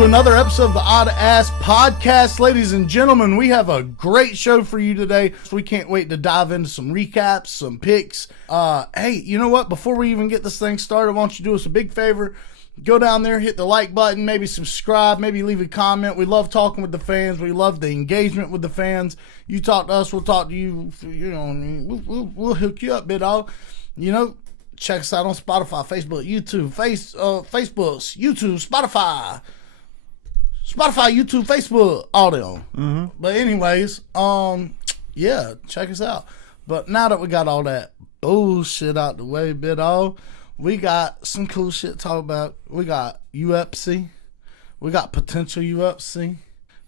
to another episode of the Oddass podcast. Ladies and gentlemen, we have a great show for you today. We can't wait to dive into some recaps, some picks. Hey, you know what? Before we even get this thing started, why don't you do us a big favor? Go down there, hit the like button, maybe subscribe, maybe leave a comment. We love talking with the fans. We love the engagement with the fans. You talk to us, we'll talk to you. You know, we'll hook you up, bit dog. You know, check us out on Spotify, Facebook, YouTube, Facebook, YouTube, Spotify, YouTube, Facebook, audio. But anyways, yeah, check us out. But now that we got all that bullshit out the way, bit dog, we got some cool shit to talk about. We got UFC. We got potential UFC.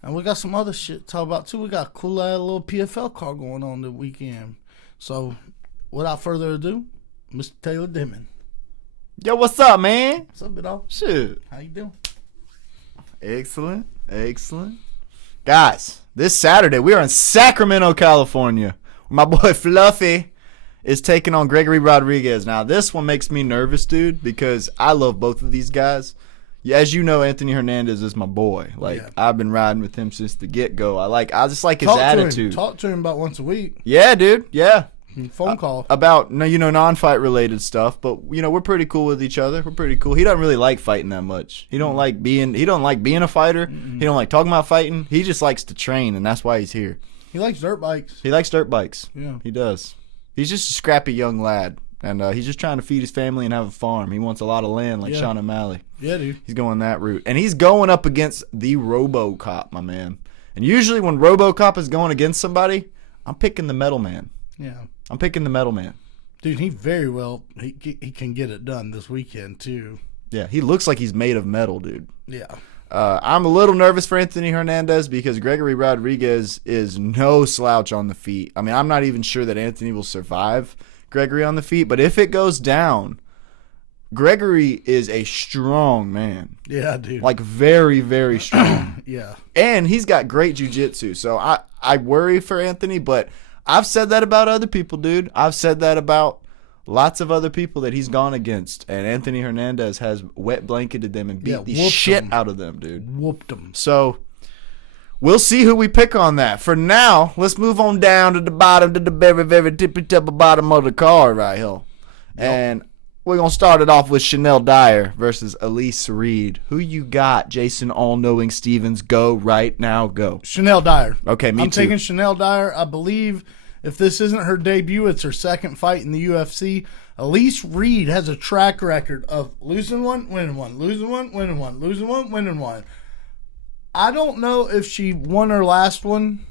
And we got some other shit to talk about, too. We got a cool little PFL card going on the weekend. So, without further ado, Mr. Taylor Dimon. Yo, what's up, man? What's up, bit-o? Shit. How you doing? Excellent. Guys, this Saturday, we are in Sacramento, California. My boy Fluffy is taking on Garry Rodriguez. Now, this one makes me nervous, dude, because I love both of these guys. As you know, Anthony Hernandez is my boy. I've been riding with him since the get-go. I just like his attitude. Talk to him about once a week. Yeah, dude. Yeah. Phone call. About, non-fight related stuff, but, we're pretty cool with each other. We're pretty cool. He doesn't really like fighting that much. He don't like being a fighter. He don't like talking about fighting. He just likes to train, and that's why he's here. He likes dirt bikes. Yeah. He does. He's just a scrappy young lad, and he's just trying to feed his family and have a farm. He wants a lot of land like Sean O'Malley. Yeah, dude. He's going that route. And he's going up against the RoboCop, my man. And usually when RoboCop is going against somebody, I'm picking the Metal Man. Yeah. I'm picking the Metal Man. Dude, he very well, he can get it done this weekend, too. Yeah, he looks like he's made of metal, dude. Yeah. I'm a little nervous for Anthony Hernandez because Garry Rodriguez is no slouch on the feet. I mean, I'm not even sure that Anthony will survive Garry on the feet, but if it goes down, Garry is a strong man. Yeah, dude. Like very, very strong. Yeah. And he's got great jiu-jitsu, so I worry for Anthony, but I've said that about other people, dude. I've said that about lots of other people that he's gone against, and Anthony Hernandez has wet blanketed them and beat the shit out of them, dude. Whooped them. So we'll see who we pick on that. For now, let's move on down to the bottom, to the very, very tippy-top bottom of the card right here. Yep. And we're going to start it off with Chanel Dyer versus Elise Reed. Who you got, Jason All-Knowing Stevens? Go right now, go. Chanel Dyer. Okay, me I'm too. taking Chanel Dyer. I believe if this isn't her debut, it's her second fight in the UFC. Elise Reed has a track record of losing one, winning one, losing one, winning one, losing one, winning one. I don't know if she won her last one,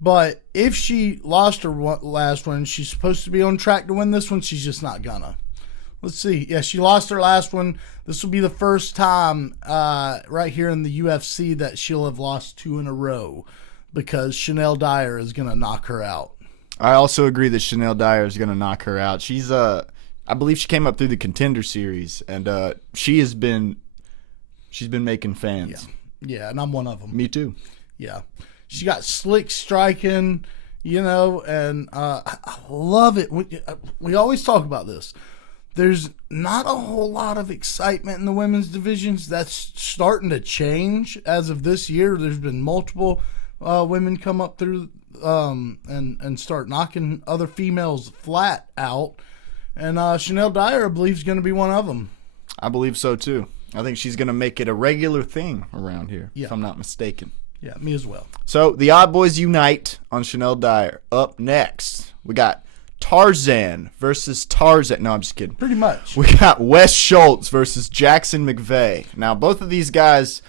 but if she lost her last one, she's supposed to be on track to win this one. She's just not gonna. Let's see. Yeah, she lost her last one. This will be the first time right here in the UFC that she'll have lost two in a row because Chanel Dyer is going to knock her out. I also agree that Chanel Dyer is going to knock her out. She's I believe she came up through the Contender Series, and she's been making fans. Yeah, and I'm one of them. Me too. Yeah. She got slick striking, and I love it. We always talk about this. There's not a whole lot of excitement in the women's divisions. That's starting to change as of this year. There's been multiple women come up through and start knocking other females flat out. And Chanel Dyer, I believe, is going to be one of them. I believe so, too. I think she's going to make it a regular thing around here, if I'm not mistaken. Yeah, me as well. So the Odd Boys unite on Chanel Dyer. Up next, we got Tarzan versus Tarzan. No, I'm just kidding. Pretty much. We got Wes Schultz versus Jackson McVeigh. Now, both of these guys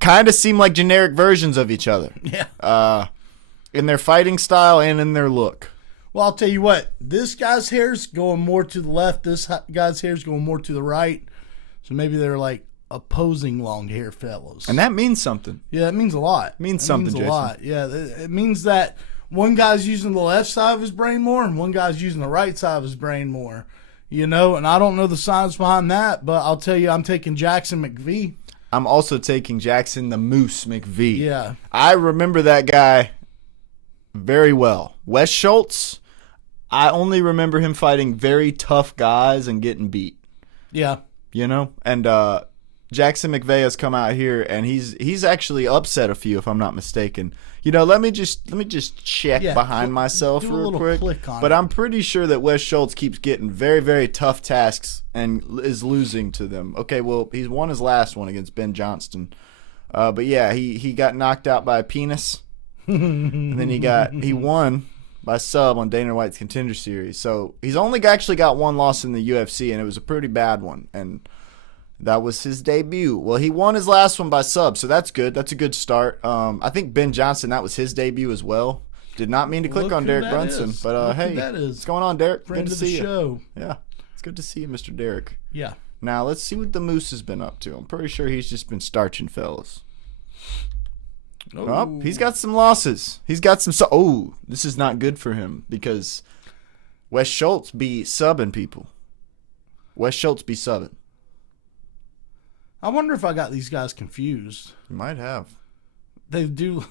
kind of seem like generic versions of each other. Yeah. In their fighting style and in their look. Well, I'll tell you what. This guy's hair's going more to the left. This guy's hair's going more to the right. So maybe they're like opposing long hair fellows. And that means something. Yeah, it means a lot. It means something, Jason. A lot. Yeah, it means that one guy's using the left side of his brain more and one guy's using the right side of his brain more. And I don't know the science behind that, but I'll tell you, I'm taking Jackson McVeigh. I'm also taking Jackson the Moose McVeigh. Yeah. I remember that guy very well. Wes Schultz, I only remember him fighting very tough guys and getting beat. Yeah. You know? And Jackson McVeigh has come out here and he's actually upset a few, if I'm not mistaken. Let me just check behind myself real quick. But I'm pretty sure that Wes Schultz keeps getting very, very tough tasks and is losing to them. Okay, well, he's won his last one against Ben Johnston. But yeah, he got knocked out by a penis. And then he won by sub on Dana White's Contender Series. So he's only actually got one loss in the UFC, and it was a pretty bad one. And that was his debut. Well, he won his last one by sub, so that's good. That's a good start. I think Ben Johnson, that was his debut as well. Did not mean to click on Derek Brunson, but hey, what's going on, Derek? Friend good of to see the show. You. Yeah, it's good to see you, Mr. Derek. Yeah. Now let's see what the Moose has been up to. I'm pretty sure he's just been starching fellas. Oh, he's got some losses. He's got some. This is not good for him because Wes Schultz be subbing people. Wes Schultz be subbing. I wonder if I got these guys confused. You might have. They do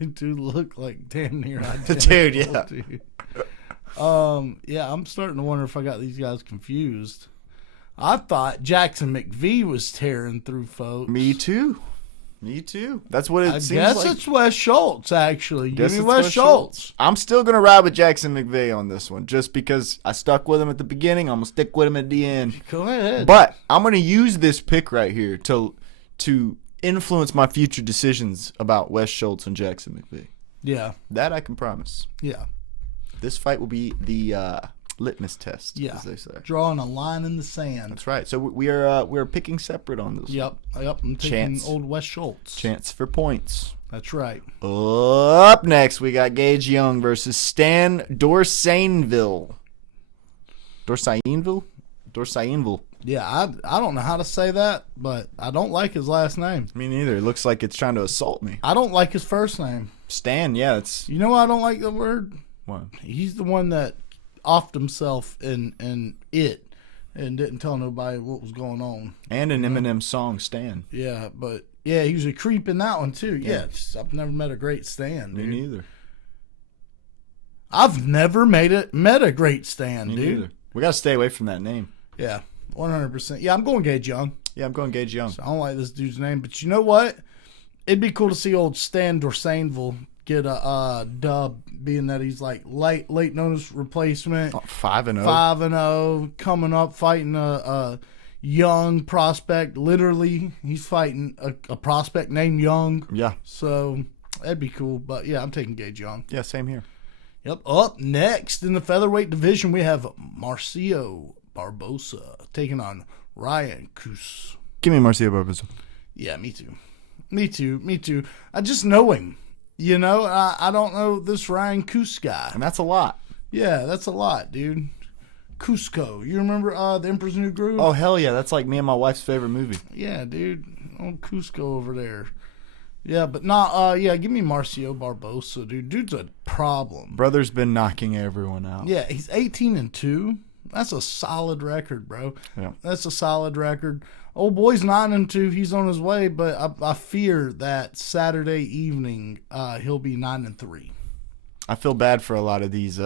look like damn near identical. Dude, yeah. Yeah, I'm starting to wonder if I got these guys confused. I thought Jackson McVeigh was tearing through folks. Me too. That's what it seems like. I guess it's Wes Schultz, actually. Give me Wes Schultz. I'm still going to ride with Jackson McVeigh on this one just because I stuck with him at the beginning. I'm going to stick with him at the end. Go ahead. But I'm going to use this pick right here to influence my future decisions about Wes Schultz and Jackson McVeigh. Yeah. That I can promise. Yeah. This fight will be the litmus test, as they say. Drawing a line in the sand. That's right. So we're picking separate on this. Yep. I'm taking old Wes Schultz. Chance for points. That's right. Up next, we got Gage Young versus Stan Dorsainville. Dorsainville. Yeah, I don't know how to say that, but I don't like his last name. Me neither. It looks like it's trying to assault me. I don't like his first name. Stan, yeah. It's. You know why I don't like the word? What? He's the one that offed himself in it and didn't tell nobody what was going on. And an Eminem song, Stan. Yeah, but yeah, he was a creep in that one too. Yeah, I've never met a great Stan, dude. Me neither. I've never met a great Stan, Me dude. neither. We got to stay away from that name. Yeah, 100%. Yeah, I'm going Gage Young. Yeah, I'm going Gage Young. So I don't like this dude's name, but you know what? It'd be cool to see old Stan Dorsainville get a dub, being that he's like late notice replacement. 5-0. 5-0, coming up, fighting a young prospect. Literally, he's fighting a prospect named Young. Yeah. So that'd be cool. But yeah, I'm taking Gage Young. Yeah, same here. Yep. Up next in the featherweight division, we have Marcio Barbosa taking on Ryan Coos. Give me Marcio Barbosa. Yeah, me too. I just know him. You know, I don't know this Ryan Coos guy. And that's a lot. Yeah, that's a lot, dude. Cusco. You remember The Emperor's New Groove? Oh, hell yeah. That's like me and my wife's favorite movie. Yeah, dude. Old Cusco over there. Yeah, but not, give me Marcio Barbosa, dude. Dude's a problem. Brother's been knocking everyone out. Yeah, he's 18-2. That's a solid record, bro. Yeah. That's a solid record. Old boy's 9-2. He's on his way, but I fear that Saturday evening he'll be 9-3. I feel bad for a lot of these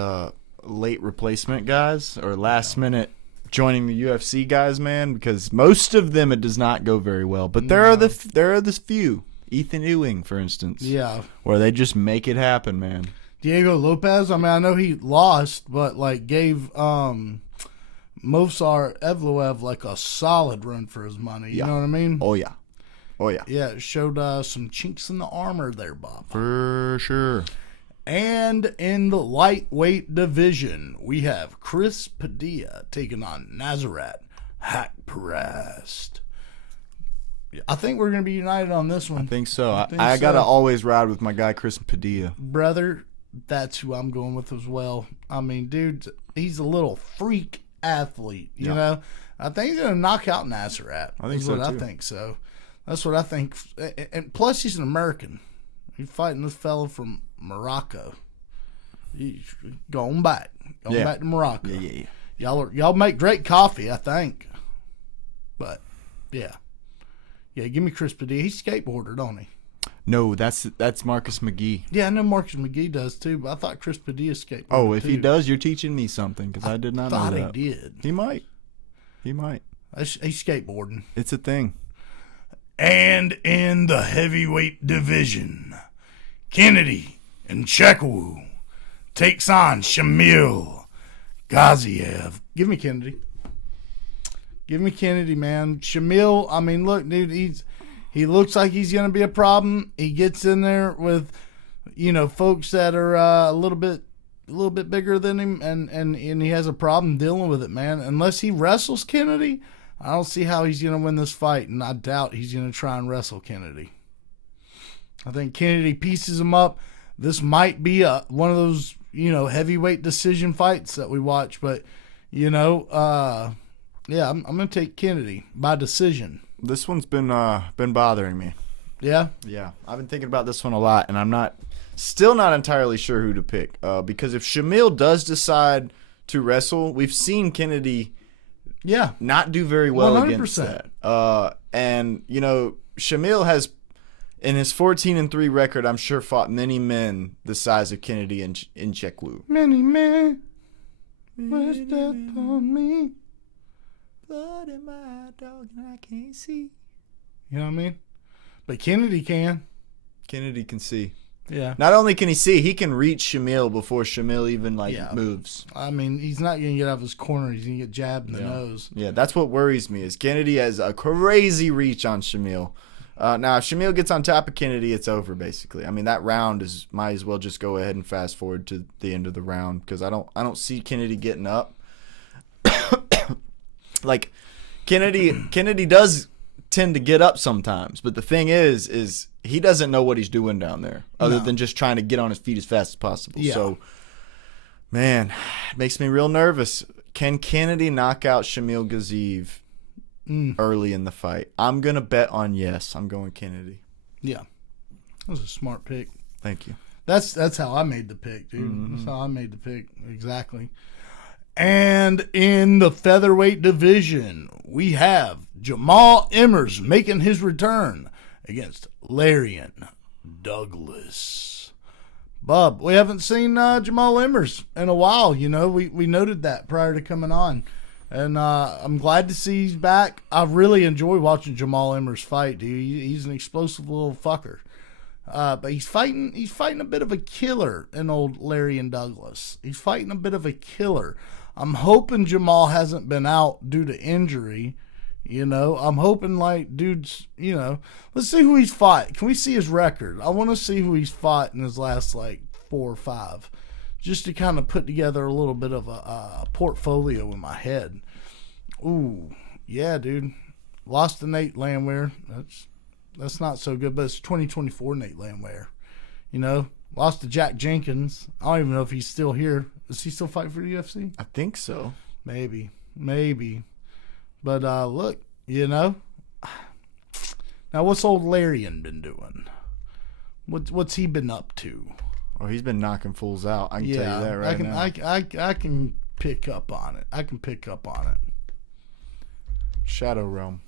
late replacement guys or last minute joining the UFC guys, man, because most of them it does not go very well. But there are the few. Ethan Ewing, for instance. Yeah. Where they just make it happen, man. Diego Lopez, I mean, I know he lost, but like gave Movsar Evloev like a solid run for his money. You know what I mean? Oh, yeah. Yeah, it showed some chinks in the armor there, Bob. For sure. And in the lightweight division, we have Chris Padilla taking on Nazarat Hakparast. I think we're going to be united on this one. I think so. I got to always ride with my guy, Chris Padilla. Brother, that's who I'm going with as well. I mean, dude, he's a little freak athlete, you know? I think he's going to knock out Nazarat. I think so, too. I think so. That's what I think. And plus, he's an American. He's fighting this fellow from Morocco. He's going back. Going back to Morocco. Yeah. Y'all make great coffee, I think. But, yeah. Yeah, give me Chris Padilla. He skateboarded, don't he? No, that's Marcus McGee. Yeah, I know Marcus McGee does too, but I thought Chris Padilla skateboarded. Oh, if too. he does, you're teaching me something because I did not know that. I thought he did. He might. He's skateboarding. It's a thing. And in the heavyweight division, Kennedy Nzechukwu takes on Shamil Gaziev. Give me Kennedy. Give me Kennedy, man. Shamil, I mean, look, dude, he looks like he's going to be a problem. He gets in there with, folks that are a little bit bigger than him, and he has a problem dealing with it, man. Unless he wrestles Kennedy, I don't see how he's going to win this fight, and I doubt he's going to try and wrestle Kennedy. I think Kennedy pieces him up. This might be one of those, heavyweight decision fights that we watch, but, yeah, I'm going to take Kennedy by decision. This one's been bothering me. Yeah? Yeah. I've been thinking about this one a lot, and I'm still not entirely sure who to pick. Because if Shamil does decide to wrestle, we've seen Kennedy not do very well 100%. Against that. And, Shamil has, in his 14-3 record, I'm sure fought many men the size of Kennedy and Nzechukwu. Many men wished upon me. Blood in my dog and I can't see. You know what I mean? But Kennedy can. Kennedy can see. Yeah. Not only can he see, he can reach Shamil before Shamil even moves. I mean, he's not going to get out of his corner. He's going to get jabbed in the nose. Yeah, that's what worries me is Kennedy has a crazy reach on Shamil. Now, if Shamil gets on top of Kennedy, it's over, basically. I mean, that round might as well just go ahead and fast forward to the end of the round because I don't see Kennedy getting up. Like, Kennedy does tend to get up sometimes, but the thing is he doesn't know what he's doing down there other than just trying to get on his feet as fast as possible. Yeah. So, man, it makes me real nervous. Can Kennedy knock out Shamil Gaziev early in the fight? I'm going to bet on yes. I'm going Kennedy. Yeah. That was a smart pick. Thank you. That's how I made the pick, dude. Mm-hmm. That's how I made the pick. Exactly. And in the featherweight division, we have Jamal Emmers making his return against Larian Douglas. Bub, we haven't seen Jamal Emmers in a while. We noted that prior to coming on. And I'm glad to see he's back. I really enjoy watching Jamal Emmers fight, dude. He's an explosive little fucker. But he's fighting a bit of a killer in old Larian Douglas. He's fighting a bit of a killer. I'm hoping Jamal hasn't been out due to injury. I'm hoping dude's, let's see who he's fought. Can we see his record? I want to see who he's fought in his last 4 or 5, just to kind of put together a little bit of a portfolio in my head. Ooh, yeah, dude. Lost to Nate Landwehr. That's not so good, but it's 2024 Nate Landwehr. Lost to Jack Jenkins. I don't even know if he's still here. Is he still fighting for the UFC? I think so. Maybe. But look, now what's old Larian been doing? What's he been up to? Oh, he's been knocking fools out. I can tell you that right now. I can pick up on it. Shadow Realm.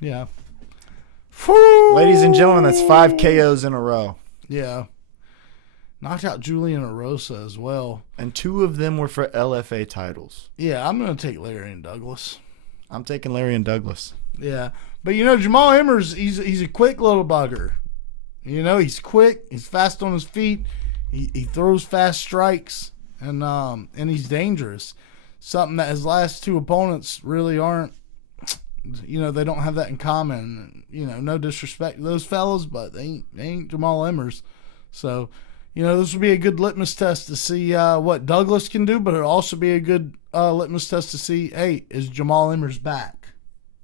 Yeah. Ladies and gentlemen, that's 5 KOs in a row. Yeah. Knocked out Julian Erosa as well. And 2 of them were for LFA titles. Yeah, I'm going to take Larian Douglas. I'm taking Larian Douglas. Yeah. But, Jamal Emmers, he's a quick little bugger. He's quick. He's fast on his feet. He throws fast strikes. And he's dangerous. Something that his last 2 opponents really aren't. They don't have that in common. No disrespect to those fellas, but they ain't Jamal Emmers. So, this would be a good litmus test to see what Douglas can do, but it'll also be a good litmus test to see, hey, is Jamal Emmers back?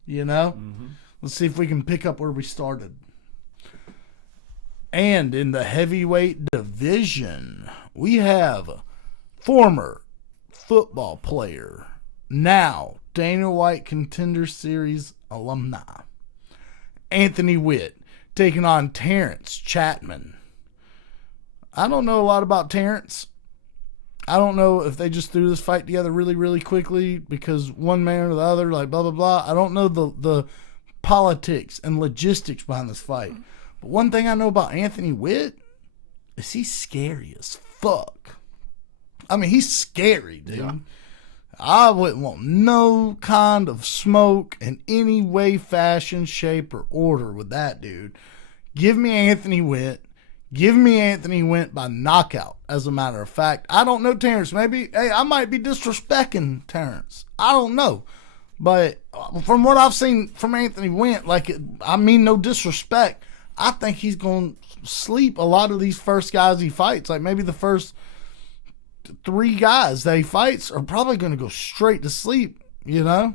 Mm-hmm. Let's see if we can pick up where we started. And in the heavyweight division, we have former football player, now Dana White Contender Series alumni, Anthony Witt, taking on Terrence Chapman. I don't know a lot about Terrence. I don't know if they just threw this fight together really, really quickly because one man or the other, blah, blah, blah. I don't know the politics and logistics behind this fight. But one thing I know about Anthony Witt is he's scary as fuck. I mean, he's scary, dude. I wouldn't want no kind of smoke in any way, fashion, shape, or order with that dude. Give me Anthony Went. Give me Anthony Went by knockout, as a matter of fact. I don't know Terrence. Maybe, hey, I might be disrespecting Terrence. I don't know. But from what I've seen from Anthony Went, I mean no disrespect, I think he's going to sleep a lot of these first guys he fights. Like maybe the first 3 guys that he fights are probably going to go straight to sleep, you know?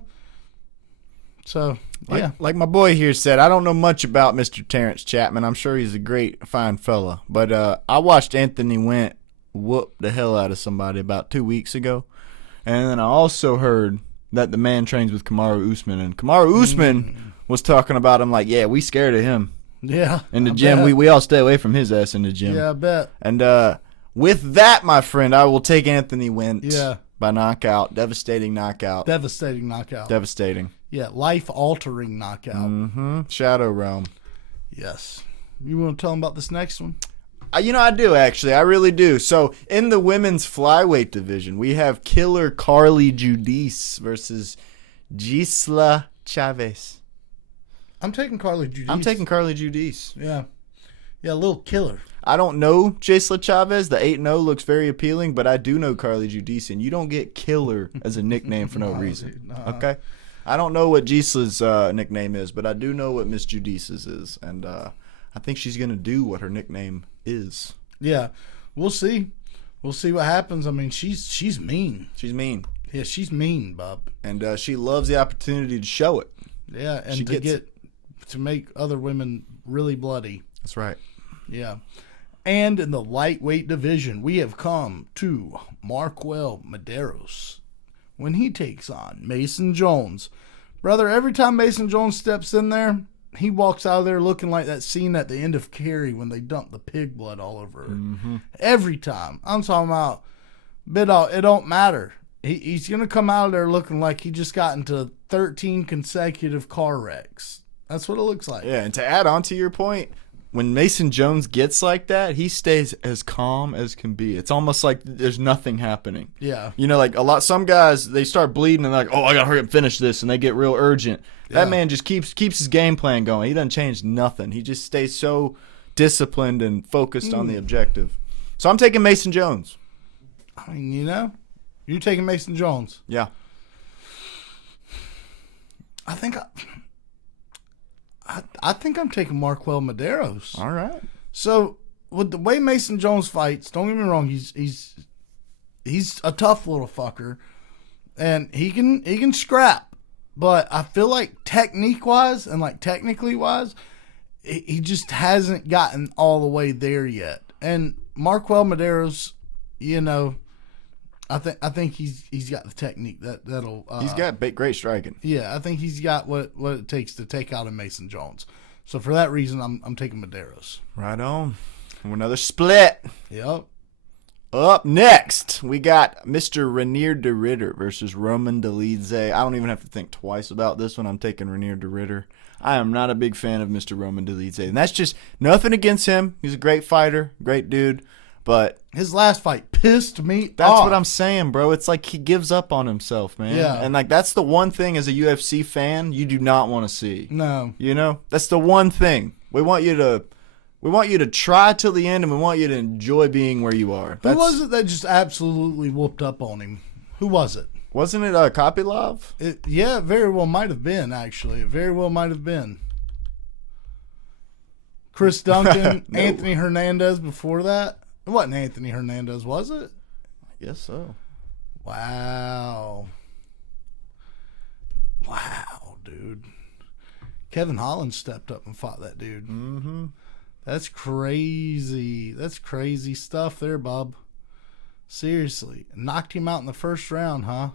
So, yeah. Like my boy here said, I don't know much about Mr. Terrence Chapman. I'm sure he's a great, fine fella. But I watched Anthony Went whoop the hell out of somebody about 2 weeks ago. And then I also heard that the man trains with Kamaru Usman. And Kamaru Usman was talking about him like, yeah, we scared of him. Yeah. In the gym. We all stay away from his ass in the gym. Yeah, I bet. And with that, my friend, I will take Anthony Went by knockout. Devastating knockout. Devastating knockout. Devastating. Yeah, life-altering knockout. Mm-hmm. Shadow Realm. Yes. You want to tell them about this next one? I do, actually. I really do. So, in the women's flyweight division, we have killer Carly Judice versus Gisela Chavez. I'm taking Carly Judice. I'm taking Carly Judice. Yeah. Yeah, a little killer. I don't know Gisela Chavez. The 8-0 looks very appealing, but I do know Carly Judice, and you don't get killer as a nickname for no reason. Dude, Okay? I don't know what Gisela's nickname is, but I do know what Miss Judice's is, and I think she's going to do what her nickname is. Yeah. We'll see. We'll see what happens. I mean, she's mean. She's mean. Yeah, she's mean, bub. And she loves the opportunity to show it. Yeah, and she to make other women really bloody. That's right. Yeah. And in the lightweight division, we have come to Marquel Medeiros when he takes on Mason Jones. Brother, every time Mason Jones steps in there, he walks out of there looking like that scene at the end of Carrie when they dumped the pig blood all over her. Mm-hmm. Every time. I'm talking about, it don't matter. He's going to come out of there looking like he just got into 13 consecutive car wrecks. That's what it looks like. Yeah, and to add on to your point, when Mason Jones gets like that, he stays as calm as can be. It's almost like there's nothing happening. Yeah. Like some guys, they start bleeding and they're like, oh, I got to hurry up and finish this, and they get real urgent. Yeah. That man just keeps his game plan going. He doesn't change nothing. He just stays so disciplined and focused on the objective. So I'm taking Mason Jones. I mean, you're taking Mason Jones. Yeah. I think I'm taking Marquel Medeiros. All right. So with the way Mason Jones fights, don't get me wrong, he's a tough little fucker, and he can scrap. But I feel like technique wise and technically wise, he just hasn't gotten all the way there yet. And Marquel Medeiros, I think he's got the technique that'll. He's got great striking. Yeah, I think he's got what it takes to take out a Mason Jones. So for that reason, I'm taking Medeiros. Right on. Another split. Yep. Up next, we got Mr. Renier de Ridder versus Roman Dolidze. I don't even have to think twice about this one. I'm taking Renier de Ridder. I am not a big fan of Mr. Roman Dolidze, and that's just nothing against him. He's a great fighter, great dude. But his last fight pissed me off. That's what I'm saying, bro. It's like he gives up on himself, man. Yeah. And that's the one thing as a UFC fan you do not want to see. No. That's the one thing. We want you to try till the end, and we want you to enjoy being where you are. Who was it that just absolutely whooped up on him? Who was it? Wasn't it Kopylov? Yeah, it very well might have been, actually. It very well might have been. Chris Duncan, no. Anthony Hernandez before that. It wasn't Anthony Hernandez, was it? I guess so. Wow, dude. Kevin Holland stepped up and fought that dude. Mm-hmm. That's crazy. That's crazy stuff there, Bob. Seriously. Knocked him out in the first round, huh?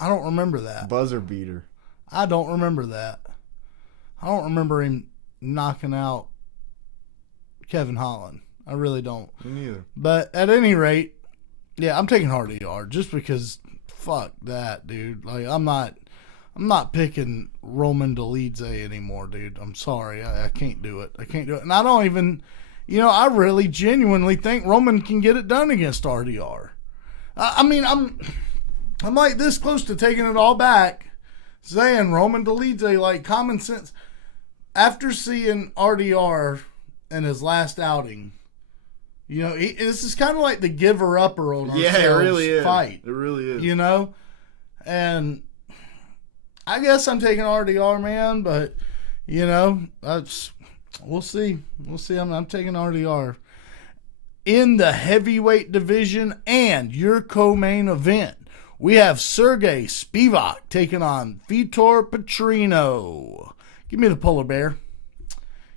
I don't remember that. Buzzer beater. I don't remember that. I don't remember him knocking out Kevin Holland. I really don't. Me neither. But at any rate, yeah, I'm taking RDR just because fuck that, dude. I'm not picking Roman Dolidze anymore, dude. I'm sorry. I can't do it. And I don't even, I really genuinely think Roman can get it done against RDR. I mean, I'm like this close to taking it all back, saying Roman Dolidze, like common sense. After seeing RDR in his last outing, you know, this is kind of like the giver upper on our it really is. Fight. It really is. You know, and I guess I'm taking RDR, man, but you know, we'll see. We'll see. I'm taking RDR. In the heavyweight division and your co-main event, we have Sergey Spivak taking on Vitor Petrino. Give me the polar bear.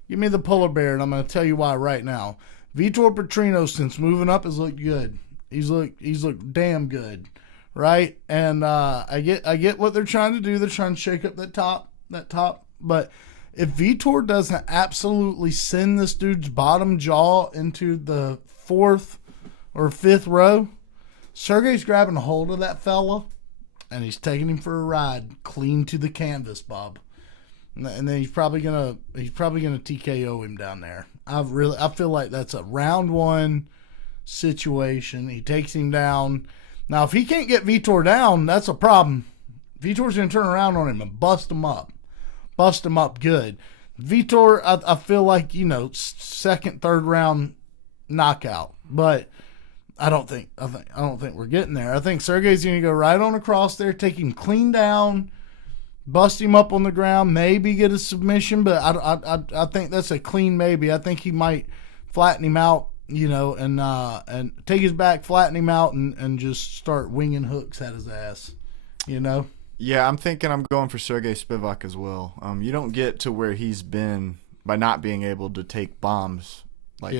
Give me the polar bear, and I'm going to tell you why right now. Vitor Petrino, since moving up, has looked good. He's looked damn good, right? And I get what they're trying to do. They're trying to shake up that top. But if Vitor doesn't absolutely send this dude's bottom jaw into the 4th or 5th row, Sergey's grabbing a hold of that fella, and he's taking him for a ride, clean to the canvas, Bob. And then he's probably gonna TKO him down there. I feel like that's a round 1 situation. He takes him down. Now, if he can't get Vitor down, that's a problem. Vitor's gonna turn around on him and bust him up good. Vitor, I feel like, you know, 2nd, 3rd round knockout, but I don't think we're getting there. I think Sergey's gonna go right on across there, take him clean down, bust him up on the ground, maybe get a submission, but I think that's a clean maybe. I think he might flatten him out, you know, and take his back, flatten him out, and just start winging hooks at his ass, you know. Yeah, I'm thinking I'm going for Sergey Spivak as well. You don't get to where he's been by not being able to take bombs like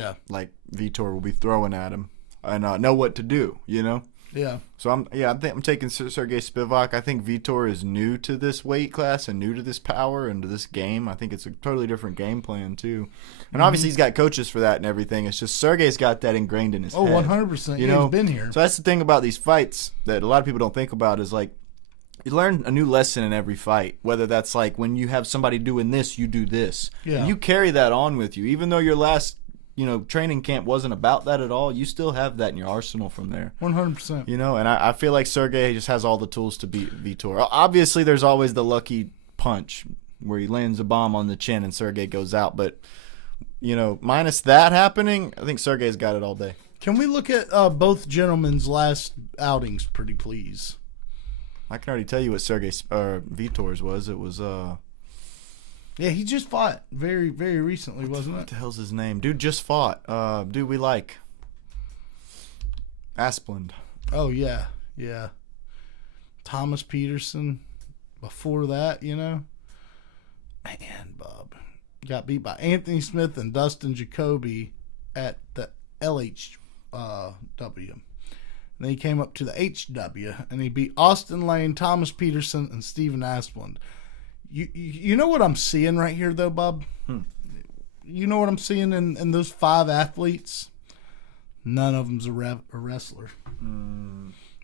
Vitor will be throwing at him and know what to do, you know? Yeah. So I think I'm taking Sergey Spivak. I think Vitor is new to this weight class and new to this power and to this game. I think it's a totally different game plan too. And obviously he's got coaches for that and everything. It's just Sergey's got that ingrained in his head. 100%. You know, he's been here. So that's the thing about these fights that a lot of people don't think about is like you learn a new lesson in every fight, whether that's like when you have somebody doing this, you do this. Yeah. And you carry that on with you. Even though your last training camp wasn't about that at all, you still have that in your arsenal from there. 100%. You know, and I feel like Sergey just has all the tools to beat Vitor. Obviously, there's always the lucky punch where he lands a bomb on the chin and Sergey goes out. But, you know, minus that happening, I think Sergey's got it all day. Can we look at both gentlemen's last outings, pretty please? I can already tell you what Vitor's was. It was yeah, he just fought very, very recently, wasn't it? What the hell's his name? Dude just fought. Dude we like. Asplund. Oh, yeah. Yeah. Thomas Peterson. Before that, you know. Man, Bob. Got beat by Anthony Smith and Dustin Jacoby at the LHW. And then he came up to the HW, and he beat Austin Lane, Thomas Peterson, and Steven Asplund. You know what I'm seeing right here, though, Bob? You know what I'm seeing in those 5 athletes? None of them's a wrestler.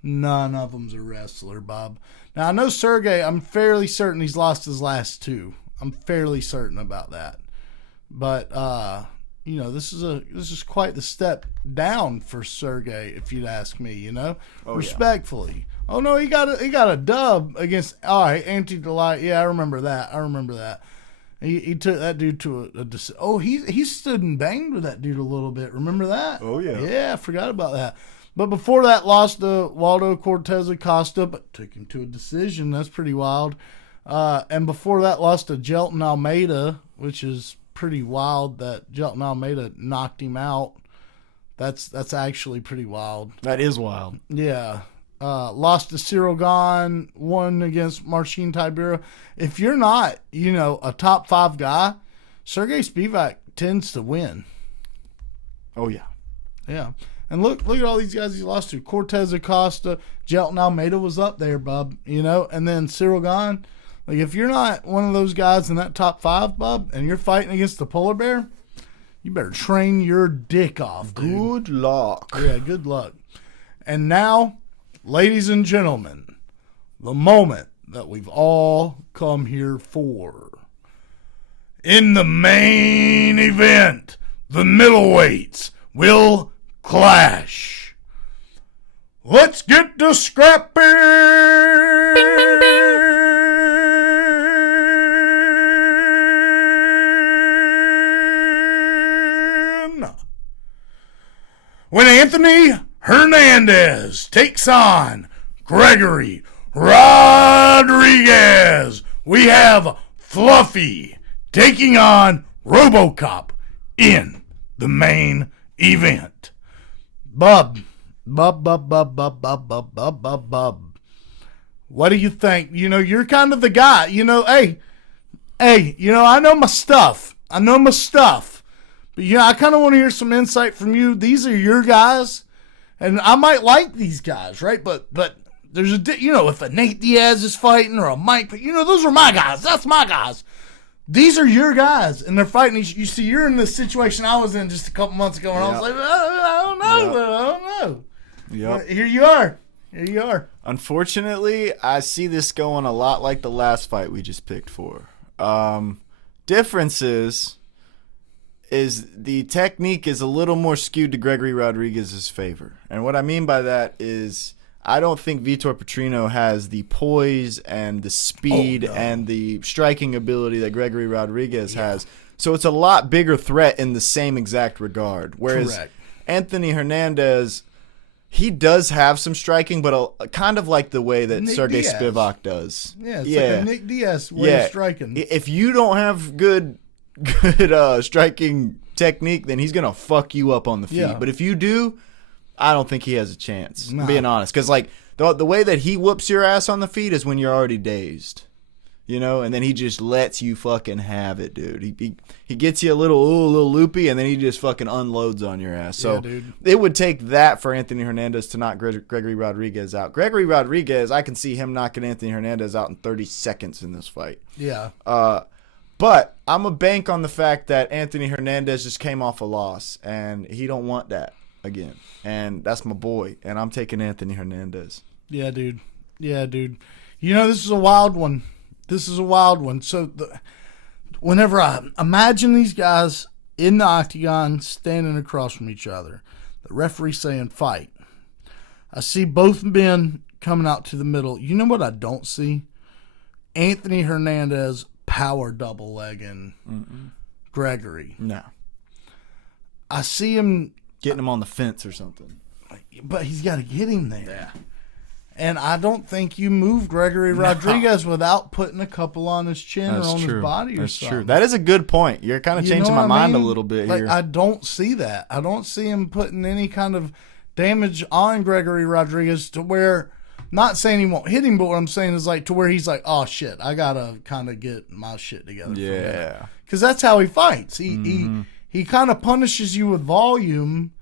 None of them's a wrestler, Bob. Now, I know Sergey, I'm fairly certain he's lost his last 2. I'm fairly certain about that. But, you know, this is quite the step down for Sergey, if you'd ask me, you know? Respectfully. Yeah. Oh, no, he got a dub against, Anti Delight. Yeah, I remember that. He took that dude to he stood and banged with that dude a little bit. Remember that? Oh, yeah. Yeah, I forgot about that. But before that, lost to Waldo Cortez Acosta, but took him to a decision. That's pretty wild. And before that, lost to Jelton Almeida, which is pretty wild that Jelton Almeida knocked him out. That's actually pretty wild. That is wild. Yeah. Lost to Cyril Gahn, won against Marcin Tybura. If you're not, you know, a top 5 guy, Sergey Spivak tends to win. Oh, yeah. Yeah. And look at all these guys he lost to. Cortez Acosta, Jelton Almeida was up there, Bub, you know, and then Cyril Gahn. Like, if you're not one of those guys in that top 5, Bub, and you're fighting against the polar bear, you better train your dick off, dude. Good luck. Yeah, good luck. And now, ladies and gentlemen, the moment that we've all come here for. In the main event, the middleweights will clash. Let's get to scrapping. When Anthony Hernandez takes on Garry Rodriguez, we have Fluffy taking on RoboCop in the main event. Bub. What do you think? You know, you're kind of the guy. You know, hey, you know, I know my stuff. But, you know, I kind of want to hear some insight from you. These are your guys, and I might like these guys, right? But there's you know, if a Nate Diaz is fighting or a Mike, you know, those are my guys. That's my guys. These are your guys, and they're fighting. You see, you're in the situation I was in just a couple months ago, and I was like, I don't know. Yep. Here you are. Unfortunately, I see this going a lot like the last fight we just picked for. Differences is the technique is a little more skewed to Garry Rodriguez's favor. And what I mean by that is I don't think Vitor Petrino has the poise and the speed and the striking ability that Garry Rodriguez has. So it's a lot bigger threat in the same exact regard. Whereas Anthony Hernandez, he does have some striking, but kind of like the way that Sergey Spivak does. Yeah, it's like a Nick Diaz way of striking. If you don't have good striking technique, then he's gonna fuck you up on the feet. Yeah. But if you do, I don't think he has a chance. I'm being honest, because like the way that he whoops your ass on the feet is when you're already dazed, you know, and then he just lets you fucking have it, dude. He gets you a little loopy, and then he just fucking unloads on your ass. So it would take that for Anthony Hernandez to knock Garry Rodriguez out. Garry Rodriguez, I can see him knocking Anthony Hernandez out in 30 seconds in this fight. Yeah. But I'm a bank on the fact that Anthony Hernandez just came off a loss, and he don't want that again. And that's my boy, and I'm taking Anthony Hernandez. Yeah, dude. You know, this is a wild one. So whenever I imagine these guys in the octagon standing across from each other, the referee saying fight, I see both men coming out to the middle. You know what I don't see? Anthony Hernandez power double legging Garry. No. I see him getting him on the fence or something. But he's got to get him there. Yeah. And I don't think you move Garry Rodriguez without putting a couple on his chin or on his body or something. That's true. That is a good point. You're kind of changing my mind a little bit here. I don't see that. I don't see him putting any kind of damage on Garry Rodriguez to where, not saying he won't hit him, but what I'm saying is like to where he's like, oh shit, I gotta kind of get my shit together. Yeah. Because that's how he fights. He kind of punishes you with volume.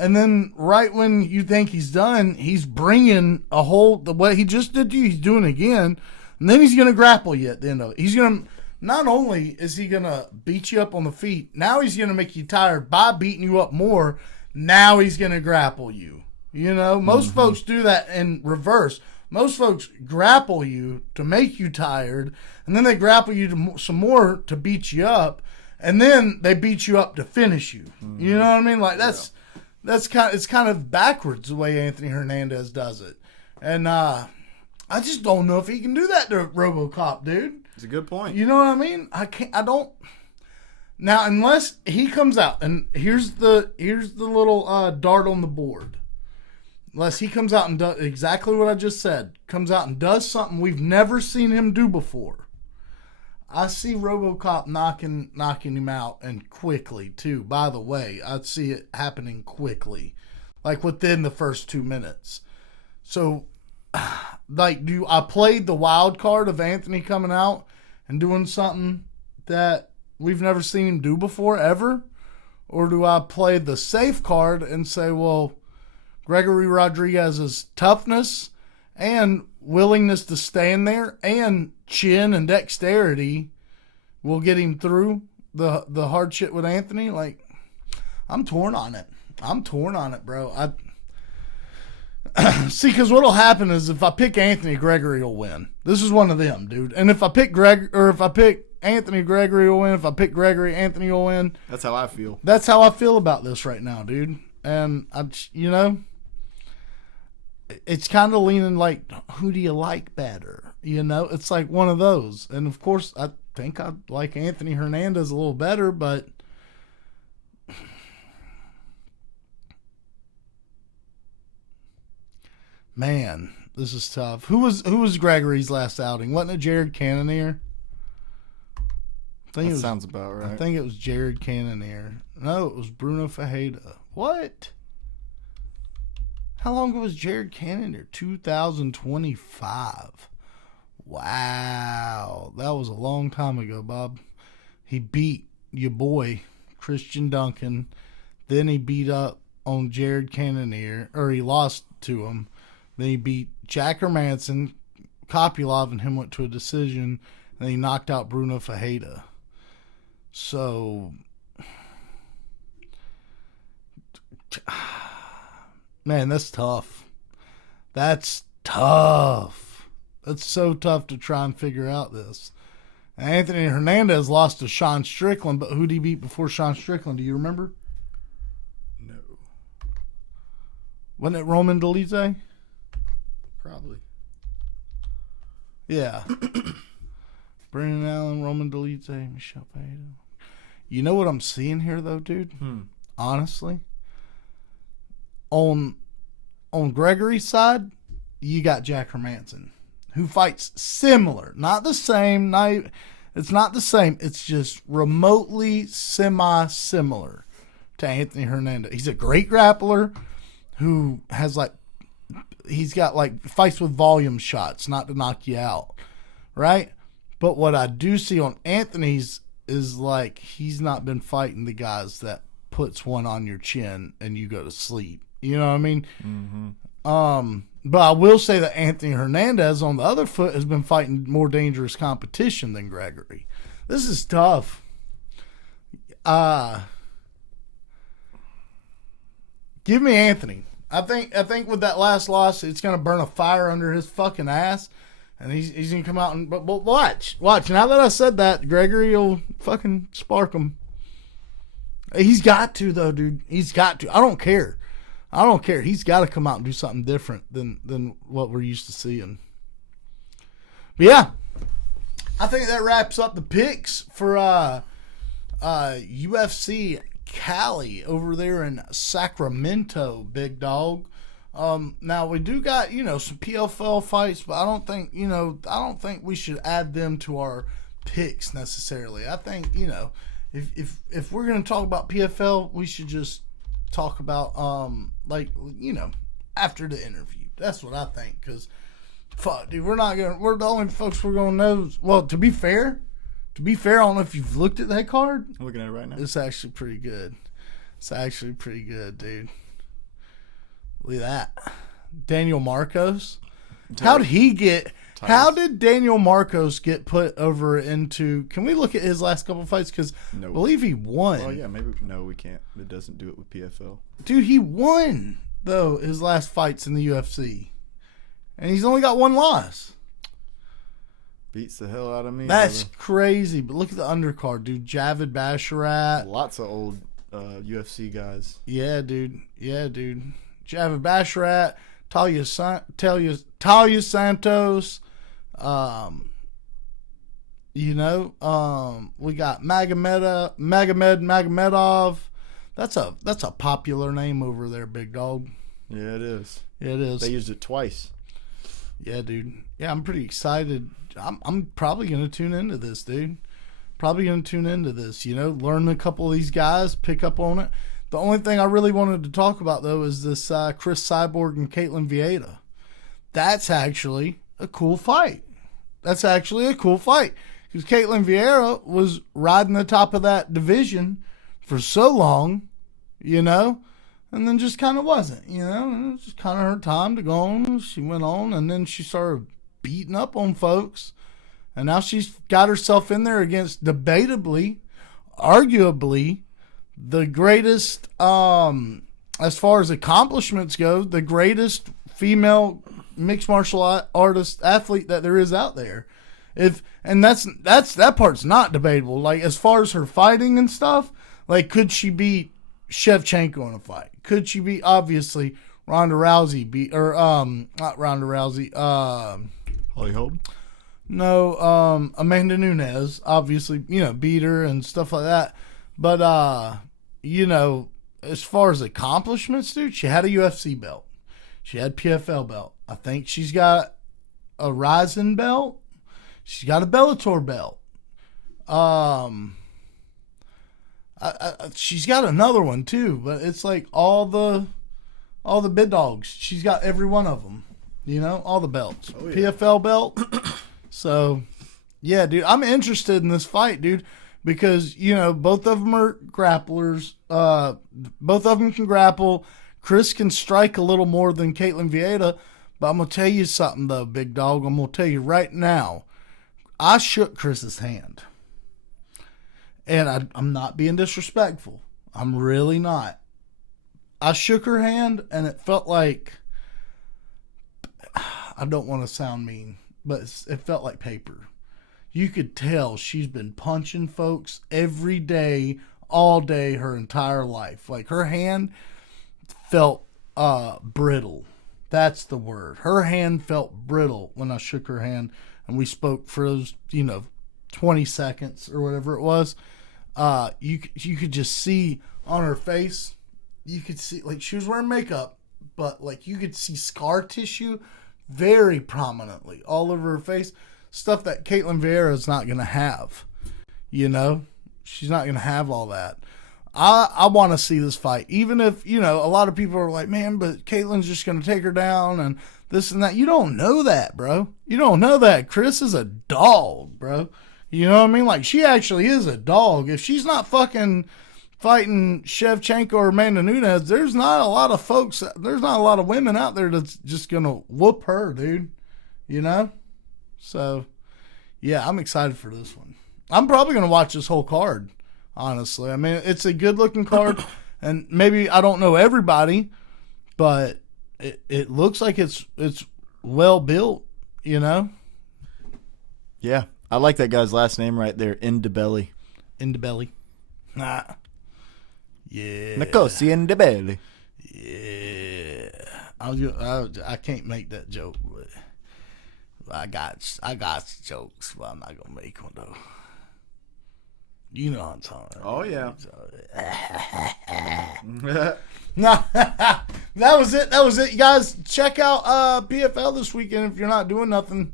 And then right when you think he's done, he's bringing what he just did to you, he's doing again. And then he's going to grapple you at the end of it. He's going to, not only is he going to beat you up on the feet, now he's going to make you tired by beating you up more. Now he's going to grapple you. You know, most folks do that in reverse. Most folks grapple you to make you tired, and then they grapple you some more to beat you up, and then they beat you up to finish you. You know what I mean? Like it's kind of backwards the way Anthony Hernandez does it. And I just don't know if he can do that to RoboCop, dude. It's a good point. You know what I mean? I don't. Now, unless he comes out, and here's the little dart on the board. Unless he comes out and does exactly what I just said, comes out and does something we've never seen him do before. I see RoboCop knocking him out, and quickly too. By the way, I see it happening quickly, like within the first 2 minutes. So, like, I played the wild card of Anthony coming out and doing something that we've never seen him do before ever, or do I play the safe card and say, well, Garry Rodriguez's toughness and willingness to stand there and chin and dexterity will get him through the hard shit with Anthony? Like, I'm torn on it, bro. See, because what'll happen is if I pick Anthony, Garry will win. This is one of them, dude. And if I pick Anthony, Garry will win. If I pick Garry, Anthony will win. That's how I feel. That's how I feel about this right now, dude. And it's kind of leaning like, who do you like better? You know, it's like one of those. And of course, I think I like Anthony Hernandez a little better, but man, this is tough. Who was Gregory's last outing? Wasn't it Jared Cannonier? That sounds about right. I think it was Jared Cannonier. No, it was Bruno Fajeda. What? How long ago was Jared Cannonier? 2025. Wow. That was a long time ago, Bob. He beat your boy, Christian Duncan. Then he beat up on Jared Cannonier, or he lost to him. Then he beat Jack Hermanson, Kopylov, and him went to a decision. And then he knocked out Bruno Fajeda. So, man, that's tough. That's tough. That's so tough to try and figure out this. Anthony Hernandez lost to Sean Strickland, but who did he beat before Sean Strickland? Do you remember? No. Wasn't it Roman Dolidze? Probably. Yeah. Brendan Allen, Roman Dolidze, Michelle Paedo. You know what I'm seeing here, though, dude? Honestly, on Gregory's side, you got Jack Hermanson, who fights similar, not the same. It's not the same. It's just remotely semi-similar to Anthony Hernandez. He's a great grappler who has he's got fights with volume shots, not to knock you out, right? But what I do see on Anthony's is he's not been fighting the guys that puts one on your chin and you go to sleep. You know what I mean? Mm-hmm. But I will say that Anthony Hernandez on the other foot has been fighting more dangerous competition than Gregory. This is tough. Give me Anthony. I think with that last loss, it's going to burn a fire under his fucking ass. And he's going to come out and... But watch. Now that I said that, Gregory will fucking spark him. He's got to, though, dude. He's got to. I don't care. He's got to come out and do something different than what we're used to seeing. But, yeah. I think that wraps up the picks for UFC Cali over there in Sacramento, big dog. Now we do got, some PFL fights, but I don't think we should add them to our picks necessarily. I think, if we're going to talk about PFL, we should just talk about, after the interview. That's what I think. Cause fuck, dude, we're the only folks we're going to know. Well, to be fair, I don't know if you've looked at that card. I'm looking at it right now. It's actually pretty good. Dude. Look at that. Daniel Marcos. How did Daniel Marcos get put over into... Can we look at his last couple fights? Because I believe he won. Oh, yeah, maybe. No, we can't. It doesn't do it with PFL. Dude, he won, though, his last fights in the UFC. And he's only got one loss. Beats the hell out of me. That's crazy. But look at the undercard, dude. Javid Basharat. Lots of old UFC guys. Yeah, dude. Javid Basharat, Talia Santos. We got Magomedov. That's a popular name over there, big dog. Yeah, it is. They used it twice. Yeah, dude. Yeah, I'm pretty excited. I'm probably gonna tune into this, dude. Learn a couple of these guys, pick up on it. The only thing I really wanted to talk about, though, is this Chris Cyborg and Caitlin Vieira. That's actually a cool fight. Because Caitlin Vieira was riding the top of that division for so long, and then just kind of wasn't, It was just kind of her time to go on. She went on, and then she started beating up on folks. And now she's got herself in there against, debatably, arguably, the greatest, as far as accomplishments go, the greatest female mixed martial artist athlete that there is out there. That part's not debatable. As far as her fighting and stuff, could she beat Shevchenko in a fight? Could she beat, obviously, Ronda Rousey beat, or not Ronda Rousey. Holly Holm. No, Amanda Nunes, obviously, beat her and stuff like that. But as far as accomplishments, dude, she had a UFC belt. She had PFL belt. I think she's got a Ryzen belt. She's got a Bellator belt. She's got another one too, but it's like all the big dogs. She's got every one of them. All the belts. Oh, yeah. PFL belt. So, yeah, dude, I'm interested in this fight, dude, because both of them are grapplers. Both of them can grapple. Chris can strike a little more than Caitlin Vieira, but I'm gonna tell you something though, big dog. I'm gonna tell you right now. I shook Chris's hand. And I'm not being disrespectful. I'm really not. I shook her hand, and it felt like, I don't want to sound mean, but it felt like paper. You could tell she's been punching folks every day, all day, her entire life. Like, her hand felt brittle. That's the word. Her hand felt brittle when I shook her hand, and we spoke for those, 20 seconds or whatever it was. You could just see on her face, you could see, like, she was wearing makeup, but, like, you could see scar tissue very prominently all over her face. Stuff that Caitlin Vieira is not going to have. She's not going to have all that. I want to see this fight, even if, a lot of people are like, man, but Caitlin's just going to take her down and this and that. You don't know that, bro. You don't know that. Chris is a dog, bro. You know what I mean? Like, she actually is a dog. If she's not fucking fighting Shevchenko or Amanda Nunes, there's not a lot of women out there that's just going to whoop her, dude. So, yeah, I'm excited for this one. I'm probably going to watch this whole card, honestly. I mean, it's a good-looking card, and maybe I don't know everybody, but it looks like it's well built, Yeah. I like that guy's last name right there, Indebelly. Indebelly. Nah. Yeah. Nicosi Indebelly. Yeah. I can't make that joke, but I got jokes, but I'm not gonna make one though. You know what I'm talking about. Oh yeah. Nah, that was it. You guys check out PFL this weekend if you're not doing nothing.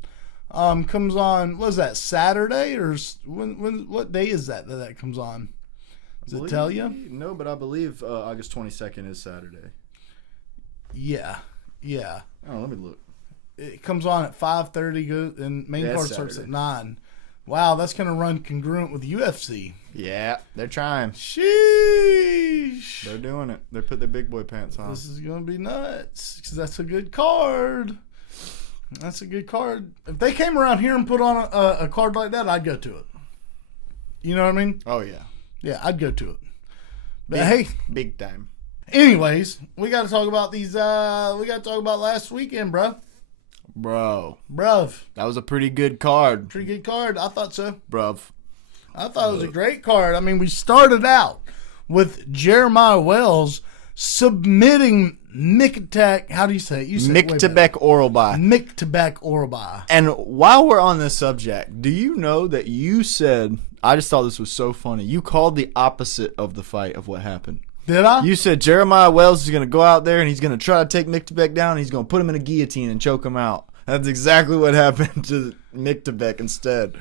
Comes on, what is that, Saturday? Or what day is that comes on? Does it tell you? No, but I believe August 22nd is Saturday. Yeah. Oh, let me look. It comes on at 5:30, and main card starts at 9. Wow, that's going to run congruent with UFC. Yeah, they're trying. Sheesh. They're doing it. They put their big boy pants on. This is going to be nuts, because that's a good card. That's a good card. If they came around here and put on a card like that, I'd go to it. You know what I mean? Oh, yeah. Yeah, I'd go to it. But big time. Anyways, we got to talk about we got to talk about last weekend, bruh. Bruv. That was a pretty good card. Pretty good card. I thought so. Bruv. I thought it was a great card. I mean, we started out with Jeremiah Wells submitting Makhachev. How do you say it? You said Makhachev Oralbai. Makhachev Oralbai. And while we're on this subject, do you know that you said, I just thought this was so funny, you called the opposite of the fight of what happened. Did I? You said Jeremiah Wells is going to go out there and he's going to try to take Makhachev down and he's going to put him in a guillotine and choke him out. That's exactly what happened to Makhachev instead.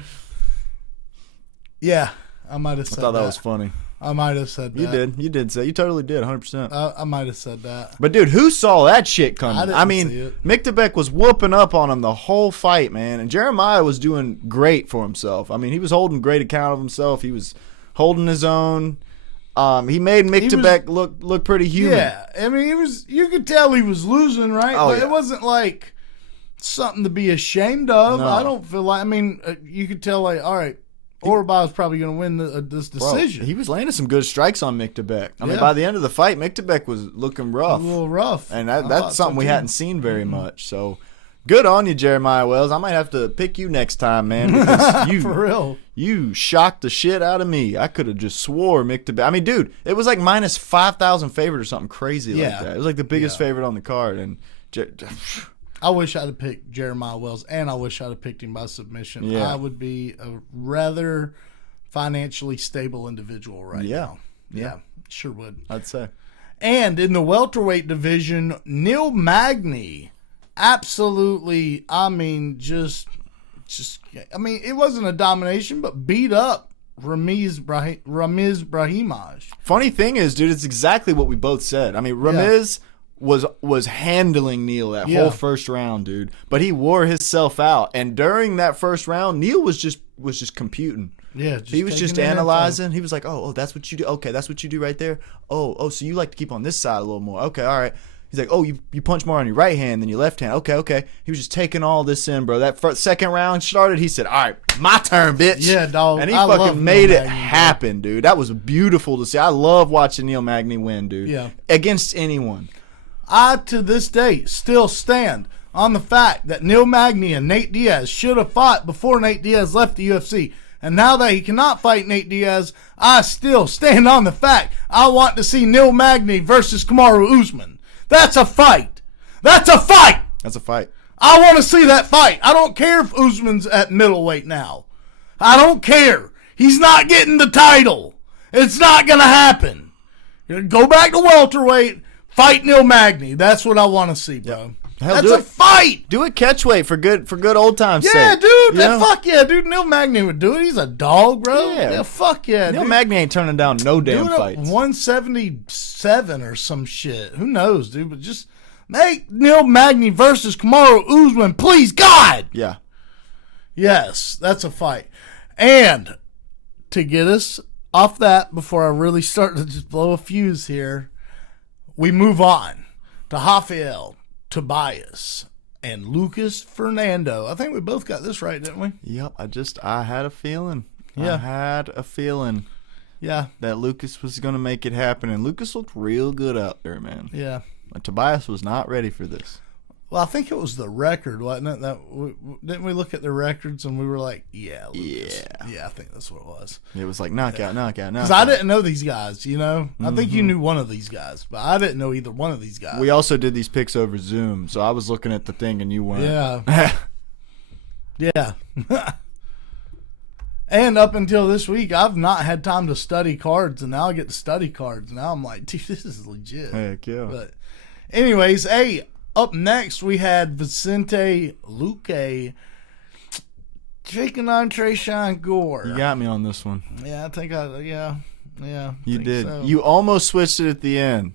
Yeah, I might have said that. I thought that was funny. I might have said that. You did say. You totally did, 100%. I might have said that. But, dude, who saw that shit coming? I didn't see it. Makhachev was whooping up on him the whole fight, man. And Jeremiah was doing great for himself. I mean, he was holding great account of himself. He was holding his own. He made Makhachev look pretty human. Yeah, I mean, you could tell he was losing, right? Oh, but yeah. It wasn't like something to be ashamed of. No. I don't feel like, I mean, you could tell, like, all right, Oralbai is probably going to win this decision. Bro, he was landing some good strikes on Makhachev. I mean, by the end of the fight, Makhachev was looking rough. A little rough. And that's something we hadn't seen very much. So, Good on you, Jeremiah Wells. I might have to pick you next time, man. Because you, For real. You shocked the shit out of me. I could have just swore Mick to. I mean, dude, it was like minus 5,000 favorite or something crazy like that. It was like the biggest favorite on the card. And I wish I'd have picked Jeremiah Wells, and I wish I'd have picked him by submission. Yeah. I would be a rather financially stable individual right now. Yeah, sure would. I'd say. And in the welterweight division, Neil Magny, absolutely, I mean, it wasn't a domination, but beat up Ramiz Brahimaj. Funny thing is, dude, it's exactly what we both said. I mean, Ramiz was handling Neil that whole first round, dude. But he wore himself out, and during that first round, Neil was just computing. Yeah, he was just analyzing. He was like, "Oh, that's what you do. Okay, that's what you do right there. Oh, so you like to keep on this side a little more. Okay, all right." He's like, "Oh, you punch more on your right hand than your left hand. Okay." He was just taking all this in, bro. That second round started. He said, "All right, my turn, bitch." Yeah, dog. And he fucking made it happen, dude. That was beautiful to see. I love watching Neil Magny win, dude. Yeah. Against anyone. I, to this day, still stand on the fact that Neil Magny and Nate Diaz should have fought before Nate Diaz left the UFC. And now that he cannot fight Nate Diaz, I still stand on the fact I want to see Neil Magny versus Kamaru Usman. That's a fight. That's a fight. That's a fight. I want to see that fight. I don't care if Usman's at middleweight now. I don't care. He's not getting the title. It's not going to happen. Go back to welterweight. Fight Neil Magny. That's what I want to see, bro. Yep. Hell, that's a fight. Do it catchweight for good old times' sake. Yeah, dude. Fuck yeah, dude. Neil Magny would do it. He's a dog, bro. Yeah, fuck yeah, Neil dude. Magny ain't turning down no damn fights. 177 or some shit. Who knows, dude? But just make Neil Magny versus Kamaru Usman, please, God. Yeah. Yes, that's a fight. And to get us off that before I really start to just blow a fuse here, we move on to Rafael Tobias and Lucas Fernando. I think we both got this right, didn't we? Yep. I had a feeling. Yeah. I had a feeling. Yeah. That Lucas was going to make it happen. And Lucas looked real good out there, man. Yeah. But Tobias was not ready for this. Well, I think it was the record, wasn't it? Didn't we look at the records and we were like, Lucas. Yeah, I think that's what it was. It was like knockout. Because I didn't know these guys, you know? I think you knew one of these guys, but I didn't know either one of these guys. We also did these picks over Zoom, so I was looking at the thing and you weren't. Yeah. Yeah. And up until this week, I've not had time to study cards, and now I get to study cards. Now I'm like, dude, this is legit. Heck yeah. But anyways, hey, up next we had Vicente Luque taking on Tresean Gore. You got me on this one. Yeah, I think You did. so. You almost switched it at the end,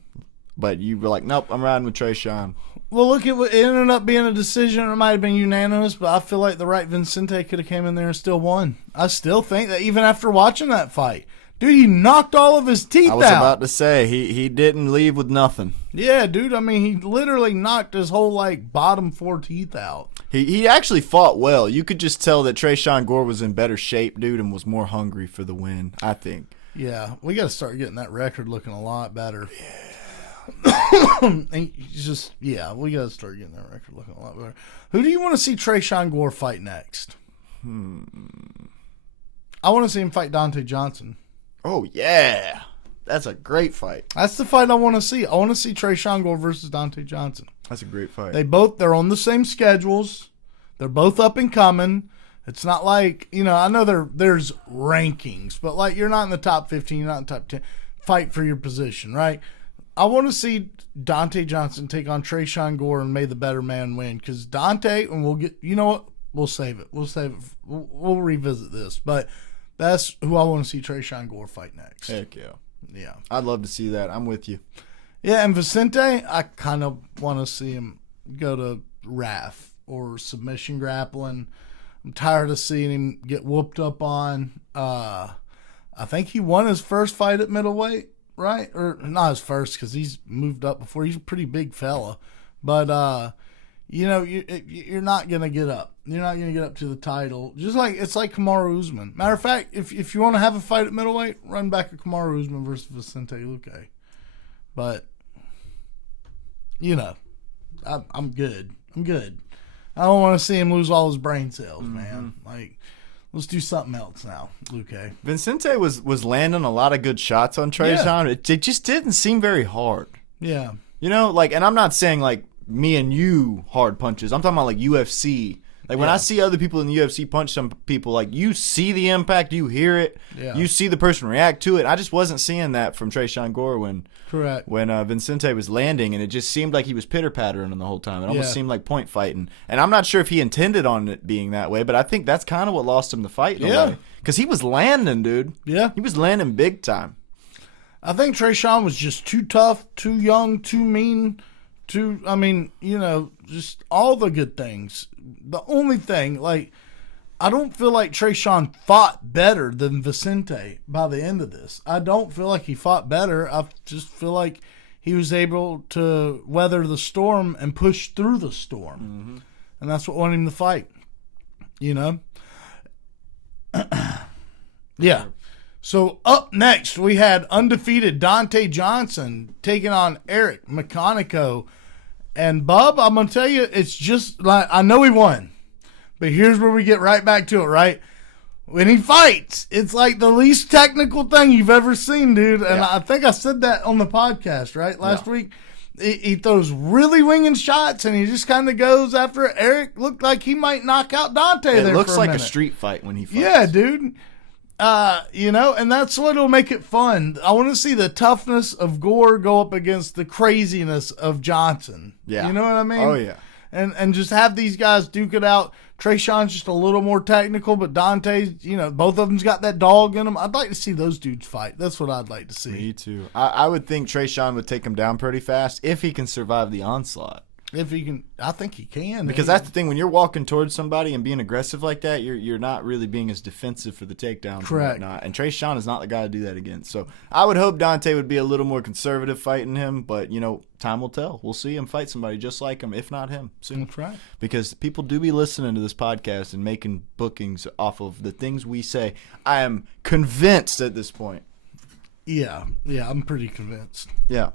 but you were like, nope, I'm riding with Tresean. Well, look, it ended up being a decision. It might have been unanimous, but I feel like the right Vicente could have came in there and still won. I still think that even after watching that fight, dude, he knocked all of his teeth out. I was about to say, he didn't leave with nothing. Yeah, dude, I mean, he literally knocked his whole, bottom 4 teeth out. He actually fought well. You could just tell that Tresean Gore was in better shape, dude, and was more hungry for the win, I think. Yeah, we got to start getting that record looking a lot better. Yeah. And just, yeah, we got to start getting that record looking a lot better. Who do you want to see Tresean Gore fight next? I want to see him fight Dante Johnson. Oh, yeah. That's a great fight. That's the fight I want to see. I want to see Tresean Gore versus Dante Johnson. That's a great fight. They're on the same schedules. They're both up and coming. It's not like, I know there's rankings, but you're not in the top 15, you're not in the top 10. Fight for your position, right? I want to see Dante Johnson take on Tresean Gore and may the better man win. Because Dante, and we'll get, you know what? We'll save it. We'll revisit this. But that's who I want to see Tresean Gore fight next. Heck yeah. Yeah. I'd love to see that. I'm with you. Yeah, and Vicente, I kind of want to see him go to RAF or submission grappling. I'm tired of seeing him get whooped up on. I think he won his first fight at middleweight, right? Or not his first, because he's moved up before. He's a pretty big fella. But, you're not going to get up. You're not going to get up to the title. It's like Kamaru Usman. Matter of fact, if you want to have a fight at middleweight, run back a Kamaru Usman versus Vicente Luque. But, I'm good. I don't want to see him lose all his brain cells, man. Like, let's do something else now, Luke. Vincente was landing a lot of good shots on Trejon. Yeah. It just didn't seem very hard. Yeah. You know, like, and I'm not saying like me and you hard punches. I'm talking about like UFC. Like when I see other people in the UFC punch some people, like you see the impact, you hear it, you see the person react to it. I just wasn't seeing that from Trejon Gore when Vincente was landing, and it just seemed like he was pitter-pattering the whole time. It almost seemed like point fighting. And I'm not sure if he intended on it being that way, but I think that's kind of what lost him the fight in a way. Because he was landing, dude. Yeah. He was landing big time. I think Trejon was just too tough, too young, too mean, just all the good things. The only thing, like, I don't feel like Trejon fought better than Vicente by the end of this. I don't feel like he fought better. I just feel like he was able to weather the storm and push through the storm. Mm-hmm. And that's what won him the fight, you know? Yeah. So up next, we had undefeated Dante Johnson taking on Eric McConico. And Bub, I'm going to tell you, it's just like, I know he won, but here's where we get right back to it, right? When he fights, it's like the least technical thing you've ever seen, dude. And I think I said that on the podcast, right? Last week. He throws really winging shots, and he just kind of goes after it. Eric looked like he might knock out Dante there for a minute. It looks like a street fight when he fights. Yeah, dude. And that's what'll make it fun. I want to see the toughness of Gore go up against the craziness of Johnson. Yeah. You know what I mean? Oh, yeah. And just have these guys duke it out. Trejon's just a little more technical, but Dante's, both of them's got that dog in them. I'd like to see those dudes fight. That's what I'd like to see. Me too. I would think Trejon would take him down pretty fast if he can survive the onslaught. If he can, I think he can. Because that's the thing, when you're walking towards somebody and being aggressive like that, you're not really being as defensive for the takedowns. Correct. And whatnot. And Trejon is not the guy to do that against. So I would hope Dante would be a little more conservative fighting him, but time will tell. We'll see him fight somebody just like him, if not him, soon. That's right. Because people do be listening to this podcast and making bookings off of the things we say. I am convinced at this point. Yeah, I'm pretty convinced. Yeah.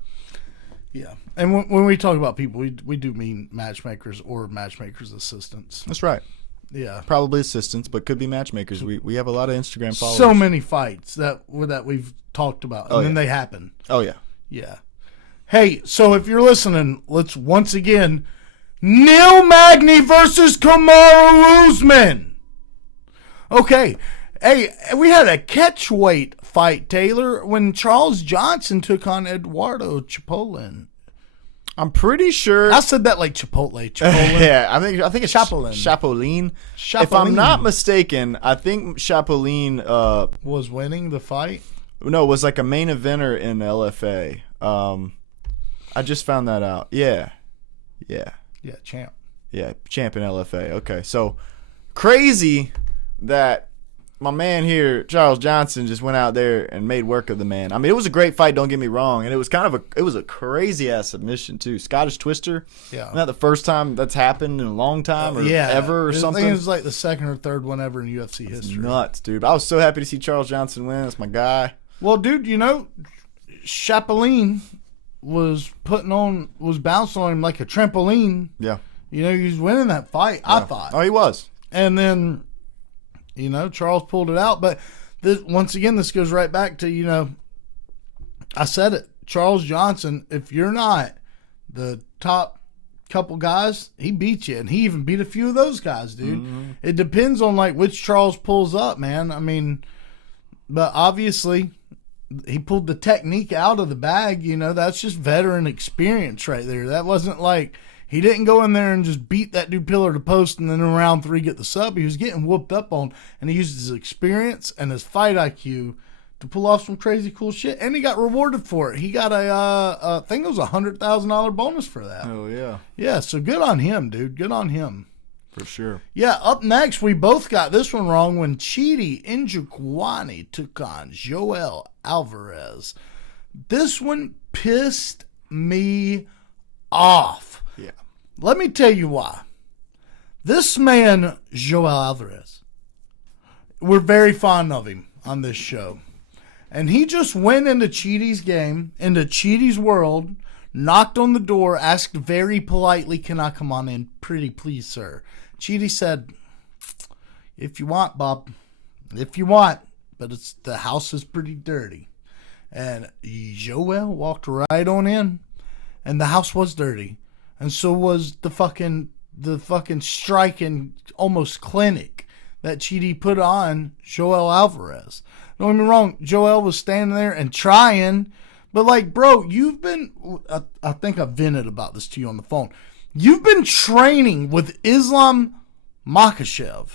Yeah, and when we talk about people, we do mean matchmakers or matchmakers' assistants. That's right. Yeah, probably assistants, but could be matchmakers. We have a lot of Instagram followers. So many fights that we've talked about, and then they happen. Oh yeah, yeah. Hey, so if you're listening, let's once again, Neil Magny versus Kamaru Usman. Okay. Hey, we had a catchweight fight, Taylor, when Charles Johnson took on Eduardo Chipolin. I'm pretty sure I said that like Chipotle. Yeah, I think it's Chapolin. Chapolin. If I'm not mistaken, I think Chapolin was winning the fight. No, was like a main eventer in LFA. I just found that out. Yeah, champ. Yeah, champ in LFA. Okay, so crazy that my man here, Charles Johnson, just went out there and made work of the man. I mean, it was a great fight, don't get me wrong, and it was a crazy ass submission too. Scottish Twister. Yeah. Not the first time that's happened in a long time or ever or something. I think it was like the second or third one ever in UFC history. Nuts, dude. I was so happy to see Charles Johnson win. That's my guy. Well, dude, Chapolin was bouncing on him like a trampoline. Yeah. He was winning that fight, I thought. Oh, he was. And then Charles pulled it out. But once again, this goes right back to, I said it. Charles Johnson, if you're not the top couple guys, he beat you. And he even beat a few of those guys, dude. Mm-hmm. It depends on, which Charles pulls up, man. I mean, but obviously, he pulled the technique out of the bag. That's just veteran experience right there. That wasn't like... He didn't go in there and just beat that dude pillar to post and then in round 3 get the sub. He was getting whooped up on, and he used his experience and his fight IQ to pull off some crazy cool shit. And he got rewarded for it. He got I think it was $100,000 bonus for that. Oh, yeah. Yeah, so good on him, dude. Good on him. For sure. Yeah, up next, we both got this one wrong when Chidi Njokuani took on Joel Alvarez. This one pissed me off. Yeah. Let me tell you why. This man, Joel Alvarez, we're very fond of him on this show. And he just went into Chidi's game, into Chidi's world, knocked on the door, asked very politely, can I come on in, pretty please, sir. Chidi said, if you want, Bob, if you want, but the house is pretty dirty. And Joel walked right on in, and the house was dirty. And so was the fucking striking almost clinic that Chidi put on Joel Alvarez. Don't get me wrong, Joel was standing there and trying, but like, bro, you've been, I think I vented about this to you on the phone. You've been training with Islam Makhachev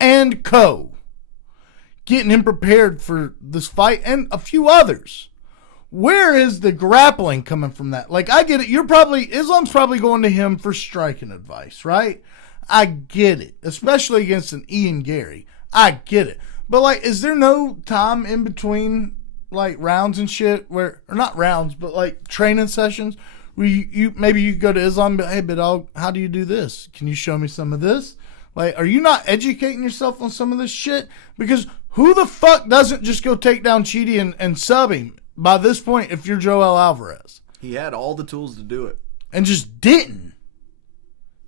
and co, getting him prepared for this fight and a few others. Where is the grappling coming from that? Like, I get it. Islam's probably going to him for striking advice, right? I get it. Especially against an Ian Garry. I get it. But, like, is there no time in between, like, rounds and shit where, or not rounds, but, like, training sessions where you maybe you go to Islam and be like, hey, but how do you do this? Can you show me some of this? Like, are you not educating yourself on some of this shit? Because who the fuck doesn't just go take down Chidi and sub him by this point if you're Joel Alvarez? He had all the tools to do it. And just didn't.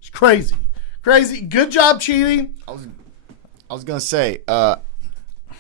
It's crazy. Crazy. Good job, Chidi. I was going to say, to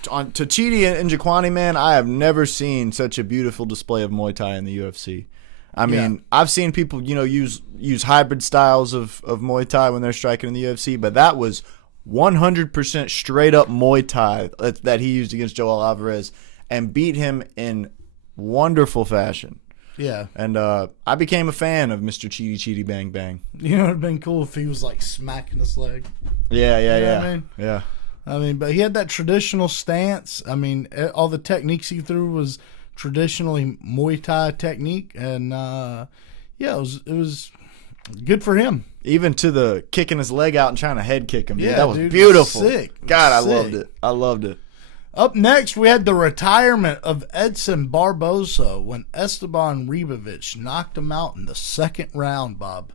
Chidi and Jaquani, man, I have never seen such a beautiful display of Muay Thai in the UFC. I mean, I've seen people, use hybrid styles of Muay Thai when they're striking in the UFC, but that was 100% straight up Muay Thai that he used against Joel Alvarez and beat him in wonderful fashion. Yeah. And I became a fan of Mr. Chidi Bang Bang. You know, it would have been cool if he was like smacking his leg. Yeah. What I mean? Yeah. I mean, but he had that traditional stance. I mean, all the techniques he threw was traditionally Muay Thai technique, and it was good for him. Even to the kicking his leg out and trying to head kick him. Yeah, that was dude, beautiful. Sick. God, I Sick. loved it. I loved it. Up next, we had the retirement of Edson Barboza when Esteban Ribovic knocked him out in the second round, Bob.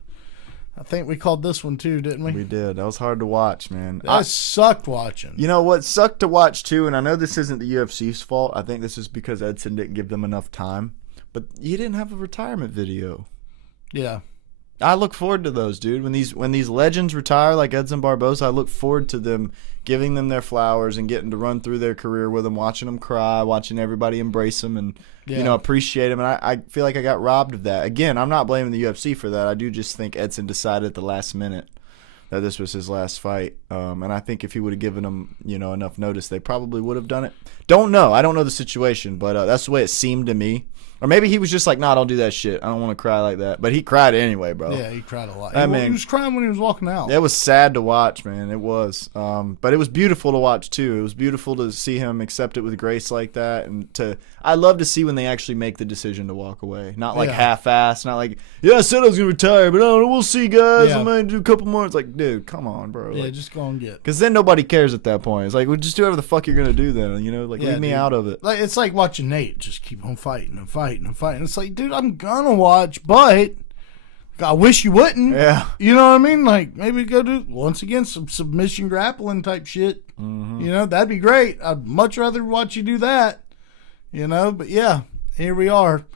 I think we called this one too, didn't we? We did. That was hard to watch, man. I sucked watching. You know what sucked to watch too, and I know this isn't the UFC's fault. I think this is because Edson didn't give them enough time. But you didn't have a retirement video. Yeah. I look forward to those, dude. When these legends retire like Edson Barboza, I look forward to them giving them their flowers and getting to run through their career with them, watching them cry, watching everybody embrace them and appreciate them. And I feel like I got robbed of that. Again, I'm not blaming the UFC for that. I do just think Edson decided at the last minute that this was his last fight. And I think if he would have given them, enough notice, they probably would have done it. Don't know. I don't know the situation, but that's the way it seemed to me. Or maybe he was just like, nah, don't do that shit. I don't want to cry like that. But he cried anyway, bro. Yeah, he cried a lot. He was crying when he was walking out. It was sad to watch, man. It was. But it was beautiful to watch, too. It was beautiful to see him accept it with grace like that. I love to see when they actually make the decision to walk away. Not like half-assed. Not like, I said I was going to retire, but I don't know. We'll see, guys. I'm going to do a couple more. It's like, dude, come on, bro. Yeah, just go and get. Because then nobody cares at that point. It's like, well, just do whatever the fuck you're going to do then. Leave me out of it. Like, it's like watching Nate just keep on fighting and fighting and fighting. It's like, dude, I'm gonna watch, but I wish you wouldn't. Yeah. You know what I mean? Like, maybe go do, once again, some submission grappling type shit. Mm-hmm. That'd be great. I'd much rather watch you do that. But yeah, here we are.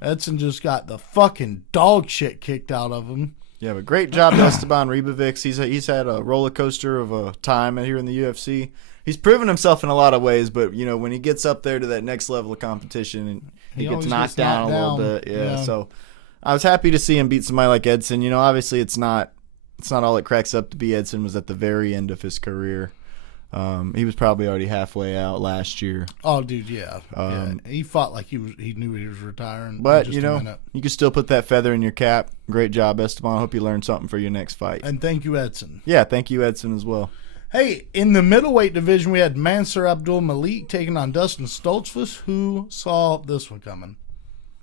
Edson just got the fucking dog shit kicked out of him. Yeah, but great job, Esteban Ribovic. He's had a roller coaster of a time here in the UFC. He's proven himself in a lot of ways, but when he gets up there to that next level of competition, and he gets knocked down a little bit. Yeah, so I was happy to see him beat somebody like Edson. Obviously it's not all it cracks up to be. Edson was at the very end of his career. He was probably already halfway out last year. Oh, dude, yeah. He fought like he knew he was retiring. But you can still put that feather in your cap. Great job, Esteban. I hope you learned something for your next fight. And thank you, Edson. Yeah, thank you, Edson, as well. Hey, in the middleweight division, we had Mansour Abdul Malik taking on Dustin Stoltzfus. Who saw this one coming?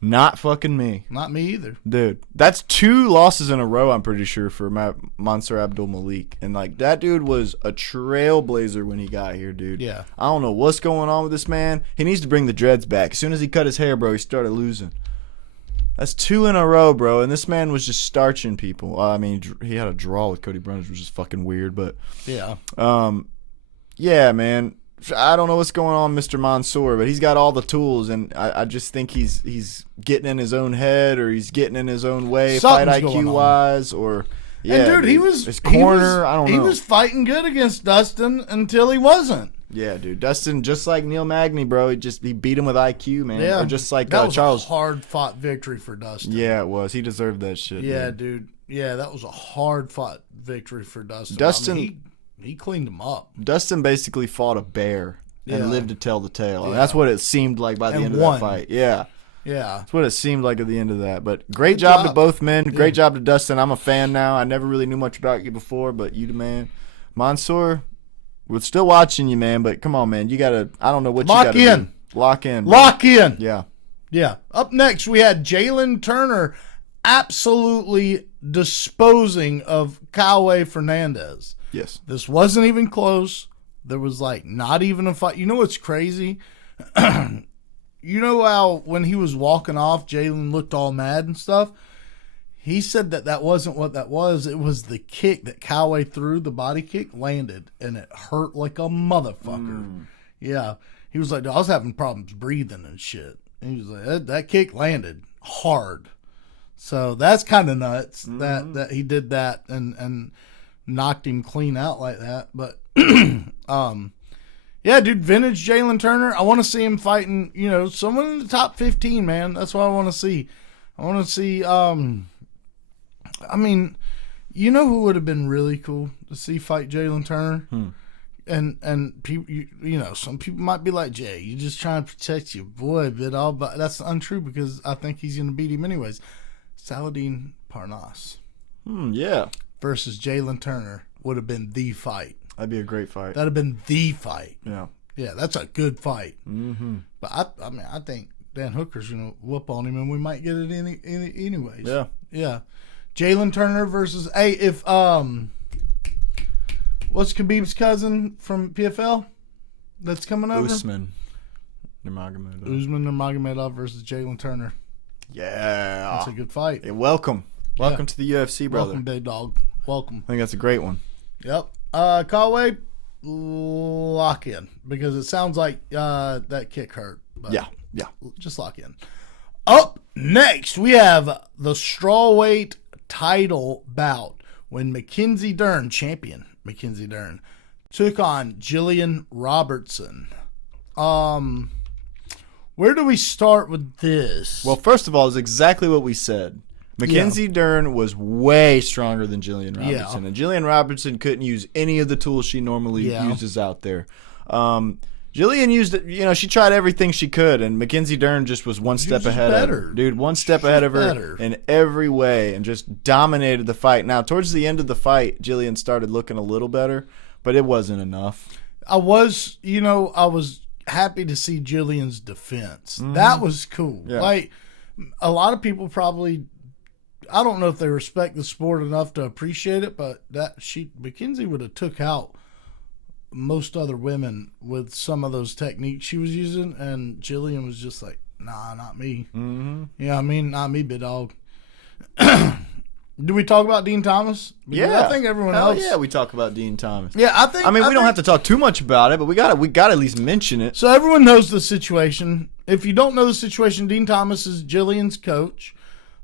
Not fucking me. Not me either. Dude, that's 2 losses in a row, I'm pretty sure, for Mansour Abdul Malik. And, that dude was a trailblazer when he got here, dude. Yeah. I don't know what's going on with this man. He needs to bring the dreads back. As soon as he cut his hair, bro, he started losing. That's 2 in a row, bro. And this man was just starching people. I mean, he had a draw with Cody Brundage, which is fucking weird. But, yeah. Yeah, man. I don't know what's going on, Mr. Mansour, but he's got all the tools, and I just think he's getting in his own head, or he's getting in his own way, Something's fight IQ wise, or Yeah, and dude, he was his corner. I don't know. He was fighting good against Dustin until he wasn't. Yeah, dude. Dustin, just like Neil Magny, bro, he beat him with IQ, man. Yeah, or just like that was Charles. a hard fought victory for Dustin. Yeah, it was. He deserved that shit. Yeah, dude. Yeah, that was a hard fought victory for Dustin. Dustin, he cleaned him up. Dustin basically fought a bear and lived to tell the tale. And that's what it seemed like by the end of won. that fight. Yeah. Yeah. That's what it seemed like at the end of that. But great job to both men. Great job to Dustin. I'm a fan now. I never really knew much about you before, but you the man. Mansoor, we're still watching you, man, but come on, man. You got to, I don't know what you got to do. Lock in. Lock in. Yeah. Yeah. Up next, we had Jalen Turner absolutely disposing of Kyle Fernandez. Yes. This wasn't even close. There was like not even a fight. You know what's crazy? You know how when he was walking off, Jalen looked all mad and stuff? He said that wasn't what that was. It was the kick that Kyle threw, the body kick, landed, and it hurt like a motherfucker. Yeah. He was like, I was having problems breathing and shit. And he was like, that kick landed hard. So that's kind of nuts that he did that and knocked him clean out like that. But, yeah, dude, vintage Jalen Turner. I want to see him fighting, someone in the top 15, man. That's what I want to see. I want to see, I mean, you know who would have been really cool to see fight Jalen Turner? And people, some people might be like, Jay, you just trying to protect your boy, but that's untrue because I think he's going to beat him anyways. Saladin Parnasse. Yeah. Versus Jalen Turner would have been the fight. That'd be a great fight. That'd have been the fight. Yeah. Yeah, that's a good fight. Mm-hmm. But I think Dan Hooker's going to whoop on him, and we might get it anyways. Yeah. Yeah. Jalen Turner versus if what's Khabib's cousin from PFL that's coming over? Usman Nurmagomedov versus Jalen Turner. Yeah. That's a good fight. Hey, welcome to the UFC, brother. Welcome, big dog. Welcome. I think that's a great one. Yep. Callaway, lock in because it sounds like that kick hurt. But yeah. Just lock in. Up next, we have the strawweight title bout when Mackenzie Dern, champion Mackenzie Dern, took on Jillian Robertson. Where do we start with this? Well, first of all, it's exactly what we said. Mackenzie Dern was way stronger than Jillian Robertson, and Jillian Robertson couldn't use any of the tools she normally uses out there. Jillian used it, she tried everything she could, and Mackenzie Dern just was one step ahead of her. Dude, one step ahead of her in every way and just dominated the fight. Now, towards the end of the fight, Jillian started looking a little better, but it wasn't enough. I was happy to see Jillian's defense. That was cool. Yeah. Like, a lot of people probably, I don't know if they respect the sport enough to appreciate it, but Mackenzie would have took out most other women with some of those techniques she was using, and Jillian was just like, nah, not me. Mm-hmm. Yeah, I mean, not me, big dog. Do we talk about Dean Thomas? Because I think everyone else. Yeah, we talk about Dean Thomas. Yeah, I think. We don't have to talk too much about it, but we got to at least mention it. So everyone knows the situation. If you don't know the situation, Dean Thomas is Jillian's coach,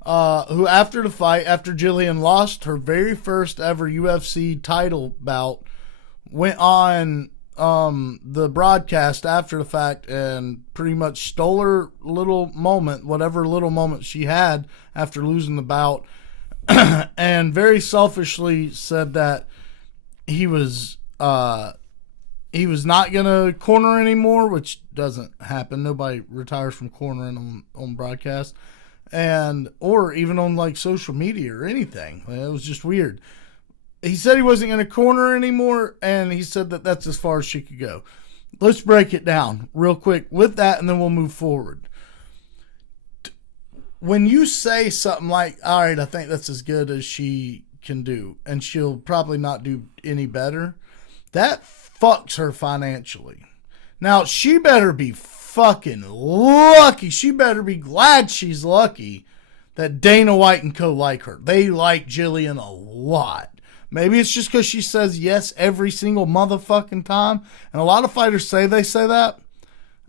who after the fight, after Jillian lost her very first ever UFC title bout, went on the broadcast after the fact and pretty much stole her little moment, whatever little moment she had after losing the bout, and very selfishly said that he was not going to corner anymore, which doesn't happen. Nobody retires from cornering on broadcast or even on like social media or anything. It was just weird. He said he wasn't going to corner anymore, and he said that that's as far as she could go. Let's break it down real quick with that, and then we'll move forward. When you say something like, all right, I think that's as good as she can do, and she'll probably not do any better, that fucks her financially. Now, she better be fucking lucky. She better be glad she's lucky that Dana White and co. like her. They like Jillian a lot. Maybe it's just because she says yes every single motherfucking time. And a lot of fighters say that.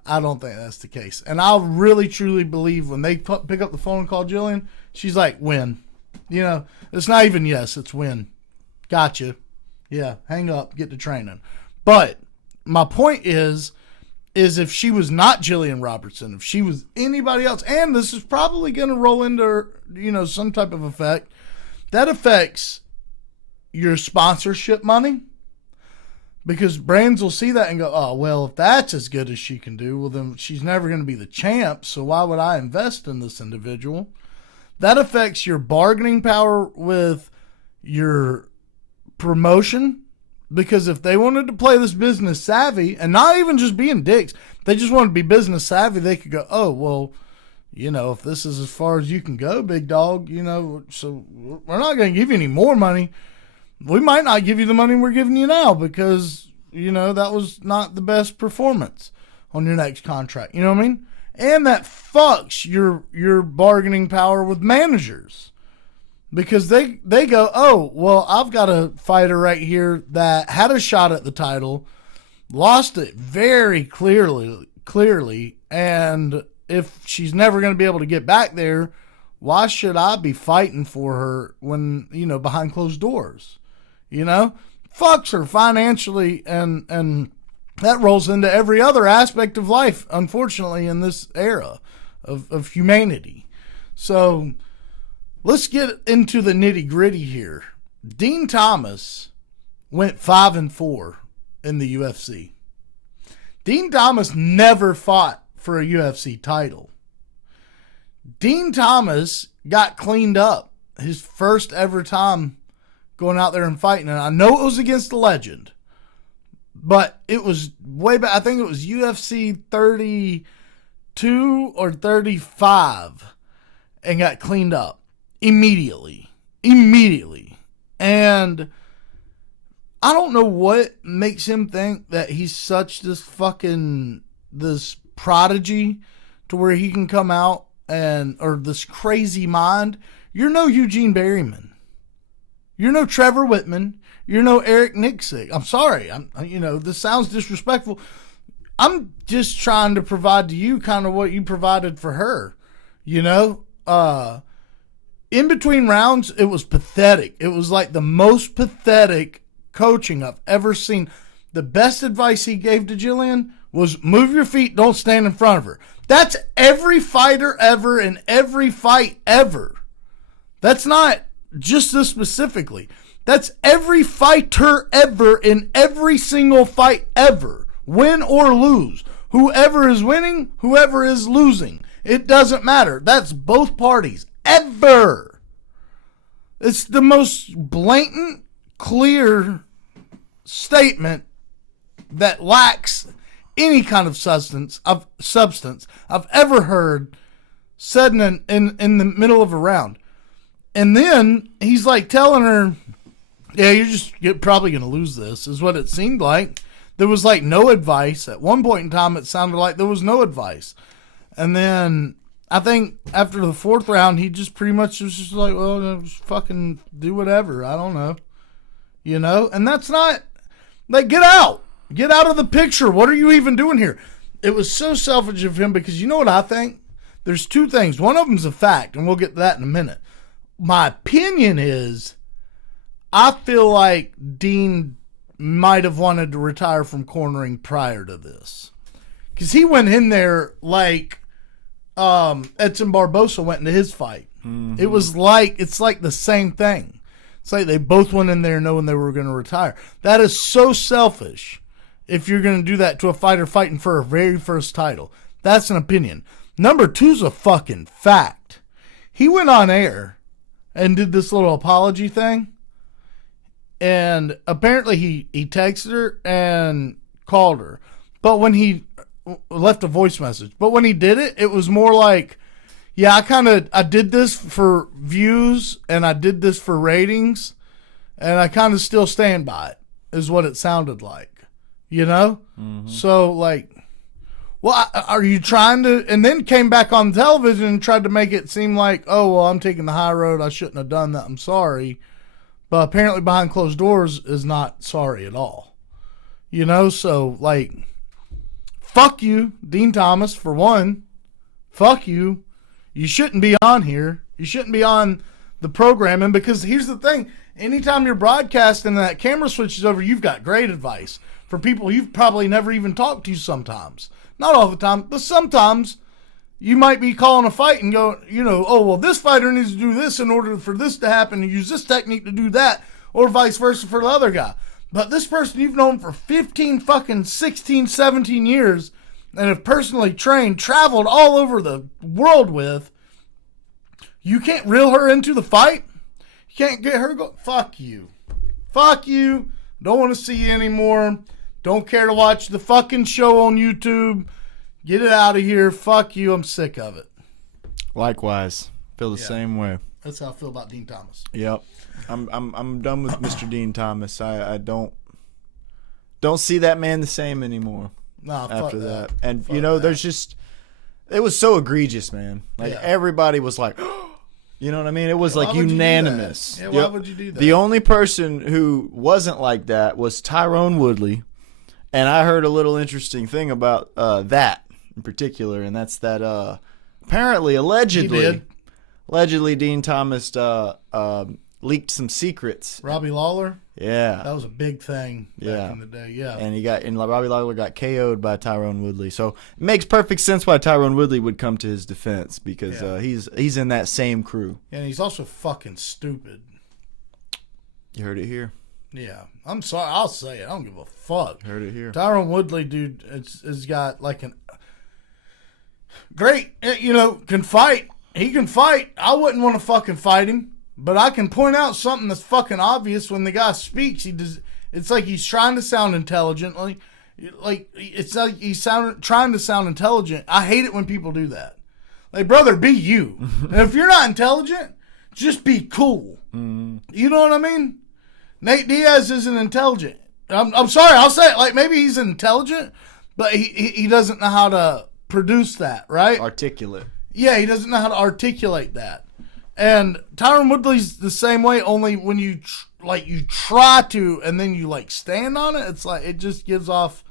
I don't think that's the case. And I really, truly believe when they pick up the phone and call Jillian, she's like, win. You know, it's not even yes, it's when. Gotcha. Yeah, hang up, get to training. But my point is if she was not Jillian Robertson, if she was anybody else, and this is probably going to roll into, you know, some type of effect, that affects your sponsorship money. Because brands will see that and go, oh, well, if that's as good as she can do, well, then she's never going to be the champ, so why would I invest in this individual? That affects your bargaining power with your promotion, because if they wanted to play this business savvy, and not even just being dicks, they just want to be business savvy, they could go, oh, well, you know, if this is as far as you can go, big dog, you know, so we're not going to give you any more money. We might not give you the money we're giving you now because, you know, that was not the best performance on your next contract. You know what I mean? And that fucks your bargaining power with managers because they go, oh, well, I've got a fighter right here that had a shot at the title, lost it very clearly, and if she's never going to be able to get back there, why should I be fighting for her when, you know, behind closed doors? You know, fucks her financially, and that rolls into every other aspect of life, unfortunately, in this era of humanity. So let's get into the nitty gritty here. Dean Thomas went 5-4 in the UFC. Dean Thomas never fought for a UFC title. Dean Thomas got cleaned up his first ever time going out there and fighting. And I know it was against a legend, but it was way back. I think it was UFC 32 or 35 and got cleaned up immediately. And I don't know what makes him think that he's such this prodigy to where he can come out or this crazy mind. You're no Eugene Berryman. You're no Trevor Whitman. You're no Eric Nixick. I'm sorry. This sounds disrespectful. I'm just trying to provide to you kind of what you provided for her. You know, in between rounds, it was pathetic. It was like the most pathetic coaching I've ever seen. The best advice he gave to Jillian was move your feet, don't stand in front of her. That's every fighter ever in every fight ever. That's not just this specifically. That's every fighter ever in every single fight ever. Win or lose. Whoever is winning, whoever is losing. It doesn't matter. That's both parties. Ever. It's the most blatant, clear statement that lacks any kind of substance I've ever heard said in the middle of a round. And then he's like telling her, yeah, you're probably going to lose this, is what it seemed like. There was like no advice. At one point in time, it sounded like there was no advice. And then I think after the fourth round, he just pretty much was just like, well, just fucking do whatever. I don't know. You know? And that's not, like, get out. Get out of the picture. What are you even doing here? It was so selfish of him because you know what I think? There's two things. One of them's a fact, and we'll get to that in a minute. My opinion is I feel like Dean might have wanted to retire from cornering prior to this. Because he went in there like Edson Barbosa went into his fight. Mm-hmm. It's like the same thing. It's like they both went in there knowing they were going to retire. That is so selfish if you're going to do that to a fighter fighting for her very first title. That's an opinion. Number two's a fucking fact. He went on air and did this little apology thing. And apparently he texted her and called her. But when he left a voice message. But when he did it, it was more like, yeah, I did this for views and I did this for ratings. And I kind of still stand by it, is what it sounded like. You know? Mm-hmm. So, like, well, are you trying to, and then came back on television and tried to make it seem like, oh, well, I'm taking the high road. I shouldn't have done that. I'm sorry. But apparently behind closed doors is not sorry at all. You know, so, like, fuck you, Dean Thomas, for one. Fuck you. You shouldn't be on here. You shouldn't be on the programming, because here's the thing. Anytime you're broadcasting and that camera switches over, you've got great advice for people you've probably never even talked to sometimes. Not all the time, but sometimes you might be calling a fight and go, oh, well, this fighter needs to do this in order for this to happen and use this technique to do that, or vice versa for the other guy. But this person you've known for 15, fucking 16, 17 years and have personally trained, traveled all over the world with, you can't reel her into the fight? You can't get her go, fuck you. Fuck you. Don't want to see you anymore. Don't care to watch the fucking show on YouTube. Get it out of here. Fuck you. I'm sick of it. Likewise. Feel the same way. That's how I feel about Dean Thomas. Yep. I'm done with Mr. Dean Thomas. I don't see that man the same anymore. Nah, after that. And fuck there's just, it was so egregious, man. Like everybody was like, you know what I mean? It was like unanimous. Yeah, why would you do that? The only person who wasn't like that was Tyrone Woodley. And I heard a little interesting thing about that in particular, and that's that apparently, allegedly, Dean Thomas leaked some secrets. Robbie Lawler? Yeah. That was a big thing back in the day, yeah. And Robbie Lawler got KO'd by Tyrone Woodley. So it makes perfect sense why Tyrone Woodley would come to his defense, because he's in that same crew. And he's also fucking stupid. You heard it here. Yeah. I'm sorry. I'll say it. I don't give a fuck. Heard it here. Tyrone Woodley, dude, has got like an great, can fight. He can fight. I wouldn't want to fucking fight him. But I can point out something that's fucking obvious when the guy speaks. It's like he's trying to sound intelligently. It's like he's trying to sound intelligent. I hate it when people do that. Like, brother, be you. And if you're not intelligent, just be cool. Mm. You know what I mean? Nate Diaz isn't intelligent. I'm sorry, I'll say it. Like, maybe he's intelligent, but he doesn't know how to produce that, right? Articulate. Yeah, he doesn't know how to articulate that. And Tyrone Woodley's the same way, only when you you try to and then you stand on it, it's like it just gives off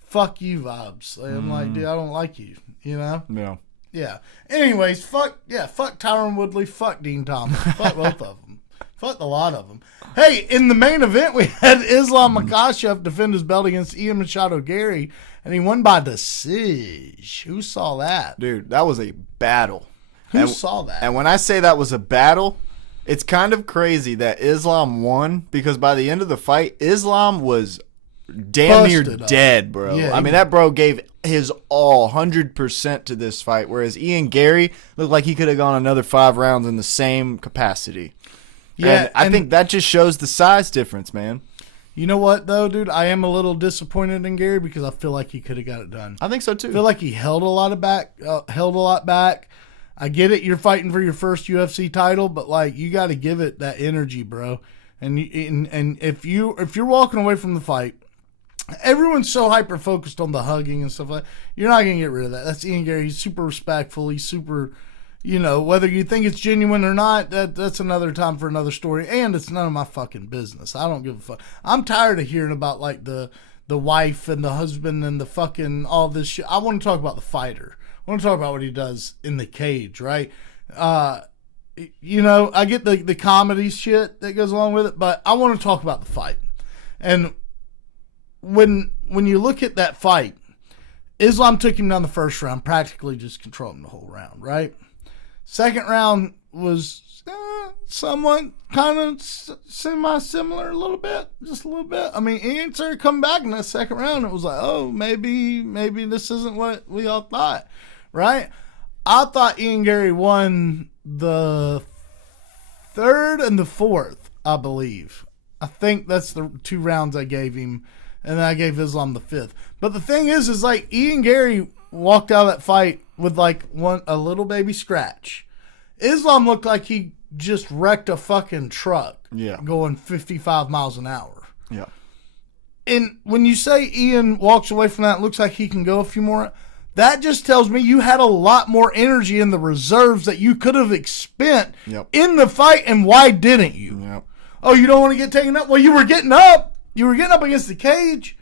fuck you vibes. I'm like, dude, I don't like you, Yeah. Yeah. Anyways, fuck Tyrone Woodley, fuck Dean Thomas, fuck both of them, fuck a lot of them. Hey, in the main event, we had Islam Makhachev defend his belt against Ian Machado Garry, and he won by decision. Who saw that? Dude, that was a battle. Who saw that? And when I say that was a battle, it's kind of crazy that Islam won, because by the end of the fight, Islam was damn near dead, bro. Yeah, I mean, that bro gave his all, 100% to this fight, whereas Ian Garry looked like he could have gone another 5 rounds in the same capacity. Yeah, and I think that just shows the size difference, man. You know what, though, dude? I am a little disappointed in Garry because I feel like he could have got it done. I think so, too. I feel like he held a lot back. I get it. You're fighting for your first UFC title, but you got to give it that energy, bro. And if you're walking away from the fight, everyone's so hyper focused on the hugging and stuff like that. You're not gonna get rid of that. That's Ian Garry. He's super respectful. He's super, whether you think it's genuine or not, that's another time for another story. And it's none of my fucking business. I don't give a fuck. I'm tired of hearing about the wife and the husband and the fucking all this shit. I want to talk about the fighter. I want to talk about what he does in the cage, right? I get the comedy shit that goes along with it, but I want to talk about the fight. And when you look at that fight, Islam took him down the first round, practically just controlled him the whole round, right? Second round was somewhat kind of semi-similar a little bit, just a little bit. I mean, he ain't started coming back in that second round. It was like, oh, maybe this isn't what we all thought. Right? I thought Ian Garry won the third and the fourth, I believe. I think that's the 2 rounds I gave him, and then I gave Islam the 5th. But the thing is Ian Garry walked out of that fight with a little baby scratch. Islam looked like he just wrecked a fucking truck going 55 miles an hour. Yeah. And when you say Ian walks away from that, it looks like he can go a few more. That just tells me you had a lot more energy in the reserves that you could have spent in the fight, and why didn't you? Yep. Oh, you don't want to get taken up? Well, you were getting up. You were getting up against the cage.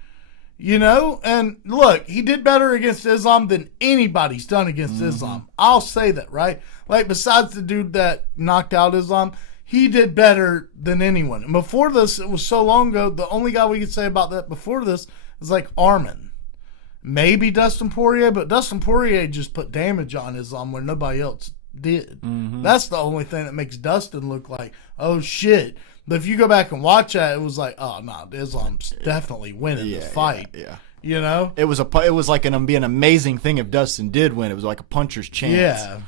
You know, and look, he did better against Islam than anybody's done against Islam. I'll say that, right? Like, besides the dude that knocked out Islam, he did better than anyone. And before this, it was so long ago, the only guy we could say about that before this is like Armin. Maybe Dustin Poirier, but Dustin Poirier just put damage on Islam where nobody else did. That's the only thing that makes Dustin look like, oh shit. But if you go back and watch that, it was like, oh no, Islam's definitely winning this fight. Yeah. You know, it was like be an amazing thing if Dustin did win. It was like a puncher's chance. Yeah.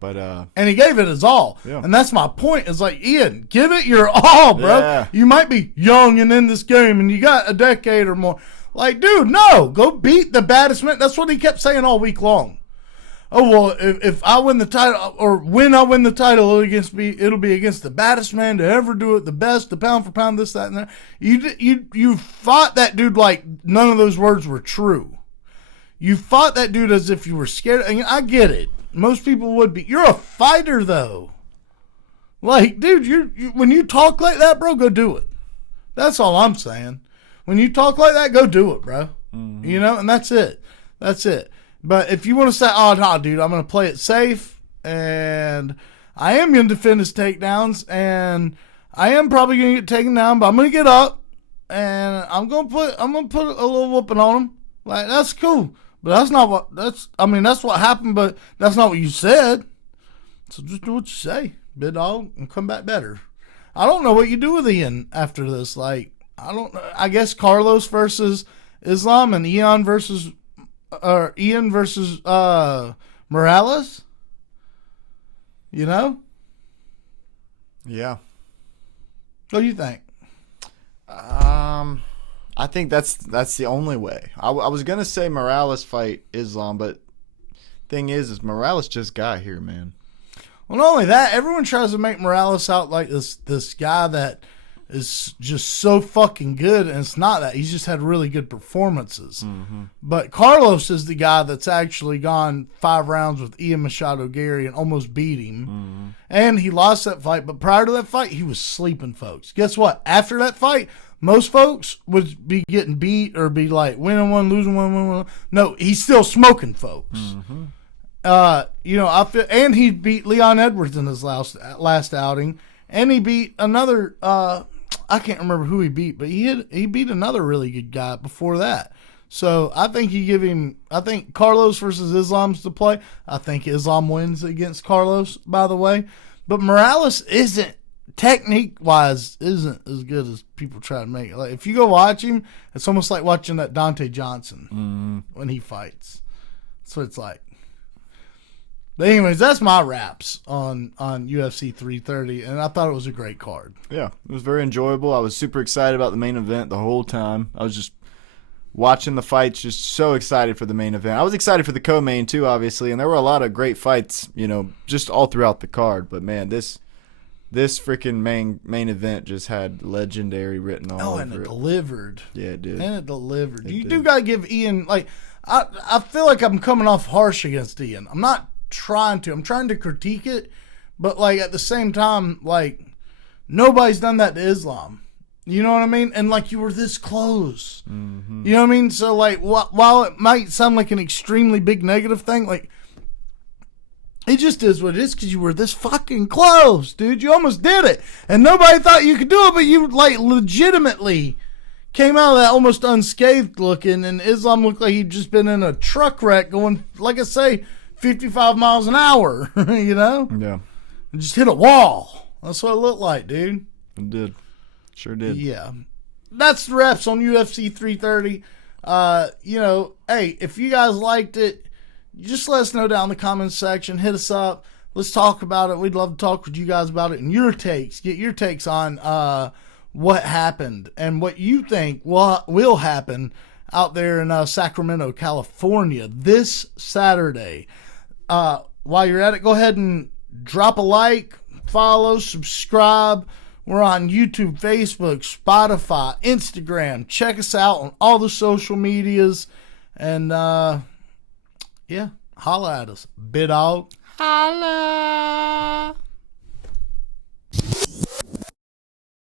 But and he gave it his all. Yeah. And that's my point. Is like, Ian, give it your all, bro. Yeah. You might be young and in this game and you got a decade or more. Like, dude, no, go beat the baddest man. That's what he kept saying all week long. Oh, well, if I win the title, or when I win the title, it'll be against the baddest man to ever do it, the best, the pound for pound, this, that, and that. You fought that dude like none of those words were true. You fought that dude as if you were scared. And I get it. Most people would be. You're a fighter, though. Like, dude, when you talk like that, bro, go do it. That's all I'm saying. When you talk like that, go do it, bro. You know, and that's it. That's it. But if you want to say, oh, no, dude, I'm going to play it safe, and I am going to defend his takedowns, and I am probably going to get taken down, but I'm going to get up, and I'm going to put a little whooping on him. Like, that's cool. But that's what happened, but that's not what you said. So just do what you say, big dog, and come back better. I don't know what you do with Ian after this. Like, I don't know. I guess Carlos versus Islam and Ian versus Morales. You know? Yeah. What do you think? I think that's the only way. I was gonna say Morales fight Islam, but thing is Morales just got here, man. Well, not only that, everyone tries to make Morales out like this guy that is just so fucking good, and it's not that. He's just had really good performances. But Carlos is the guy that's actually gone 5 rounds with Ian Machado Garry and almost beat him. And he lost that fight, but prior to that fight, he was sleeping folks. Guess what? After that fight, most folks would be getting beat or be like winning one, losing one, winning one. No, he's still smoking folks. You know, I feel, and he beat Leon Edwards in his last outing, and he beat another. I can't remember who he beat, but he beat another really good guy before that. So I think I think Carlos versus Islam's the play. I think Islam wins against Carlos, by the way. But Morales technique-wise, isn't as good as people try to make it. Like, if you go watch him, it's almost like watching that Dante Johnson when he fights. That's what it's like. But anyways, that's my wraps on UFC 330, and I thought it was a great card. Yeah, it was very enjoyable. I was super excited about the main event the whole time. I was just watching the fights, just so excited for the main event. I was excited for the co-main too, obviously, and there were a lot of great fights, you know, just all throughout the card. But man, this freaking main event just had legendary written all over it. And it delivered. Yeah, it did. And it delivered. You do gotta give Ian, like, I feel like I'm coming off harsh against Ian. I'm trying to critique it, but like at the same time, like, nobody's done that to Islam. You know what I mean? And like, you were this close. You know what I mean? So like, while it might sound like an extremely big negative thing, like, it just is what it is, because you were this fucking close, dude. You almost did it, and nobody thought you could do it, but you like legitimately came out of that almost unscathed looking, and Islam looked like he'd just been in a truck wreck going, like I say, 55 miles an hour, you know? Yeah. And just hit a wall. That's what it looked like, dude. It did. Sure did. Yeah. That's the reps on UFC 330. You know, hey, if you guys liked it, just let us know down in the comments section. Hit us up. Let's talk about it. We'd love to talk with you guys about it and your takes. Get your takes on what happened and what you think will happen out there in Sacramento, California this Saturday. While you're at it, go ahead and drop a like, follow, subscribe. We're on YouTube, Facebook, Spotify, Instagram. Check us out on all the social medias. And, yeah, holla at us. Bid out. Holla.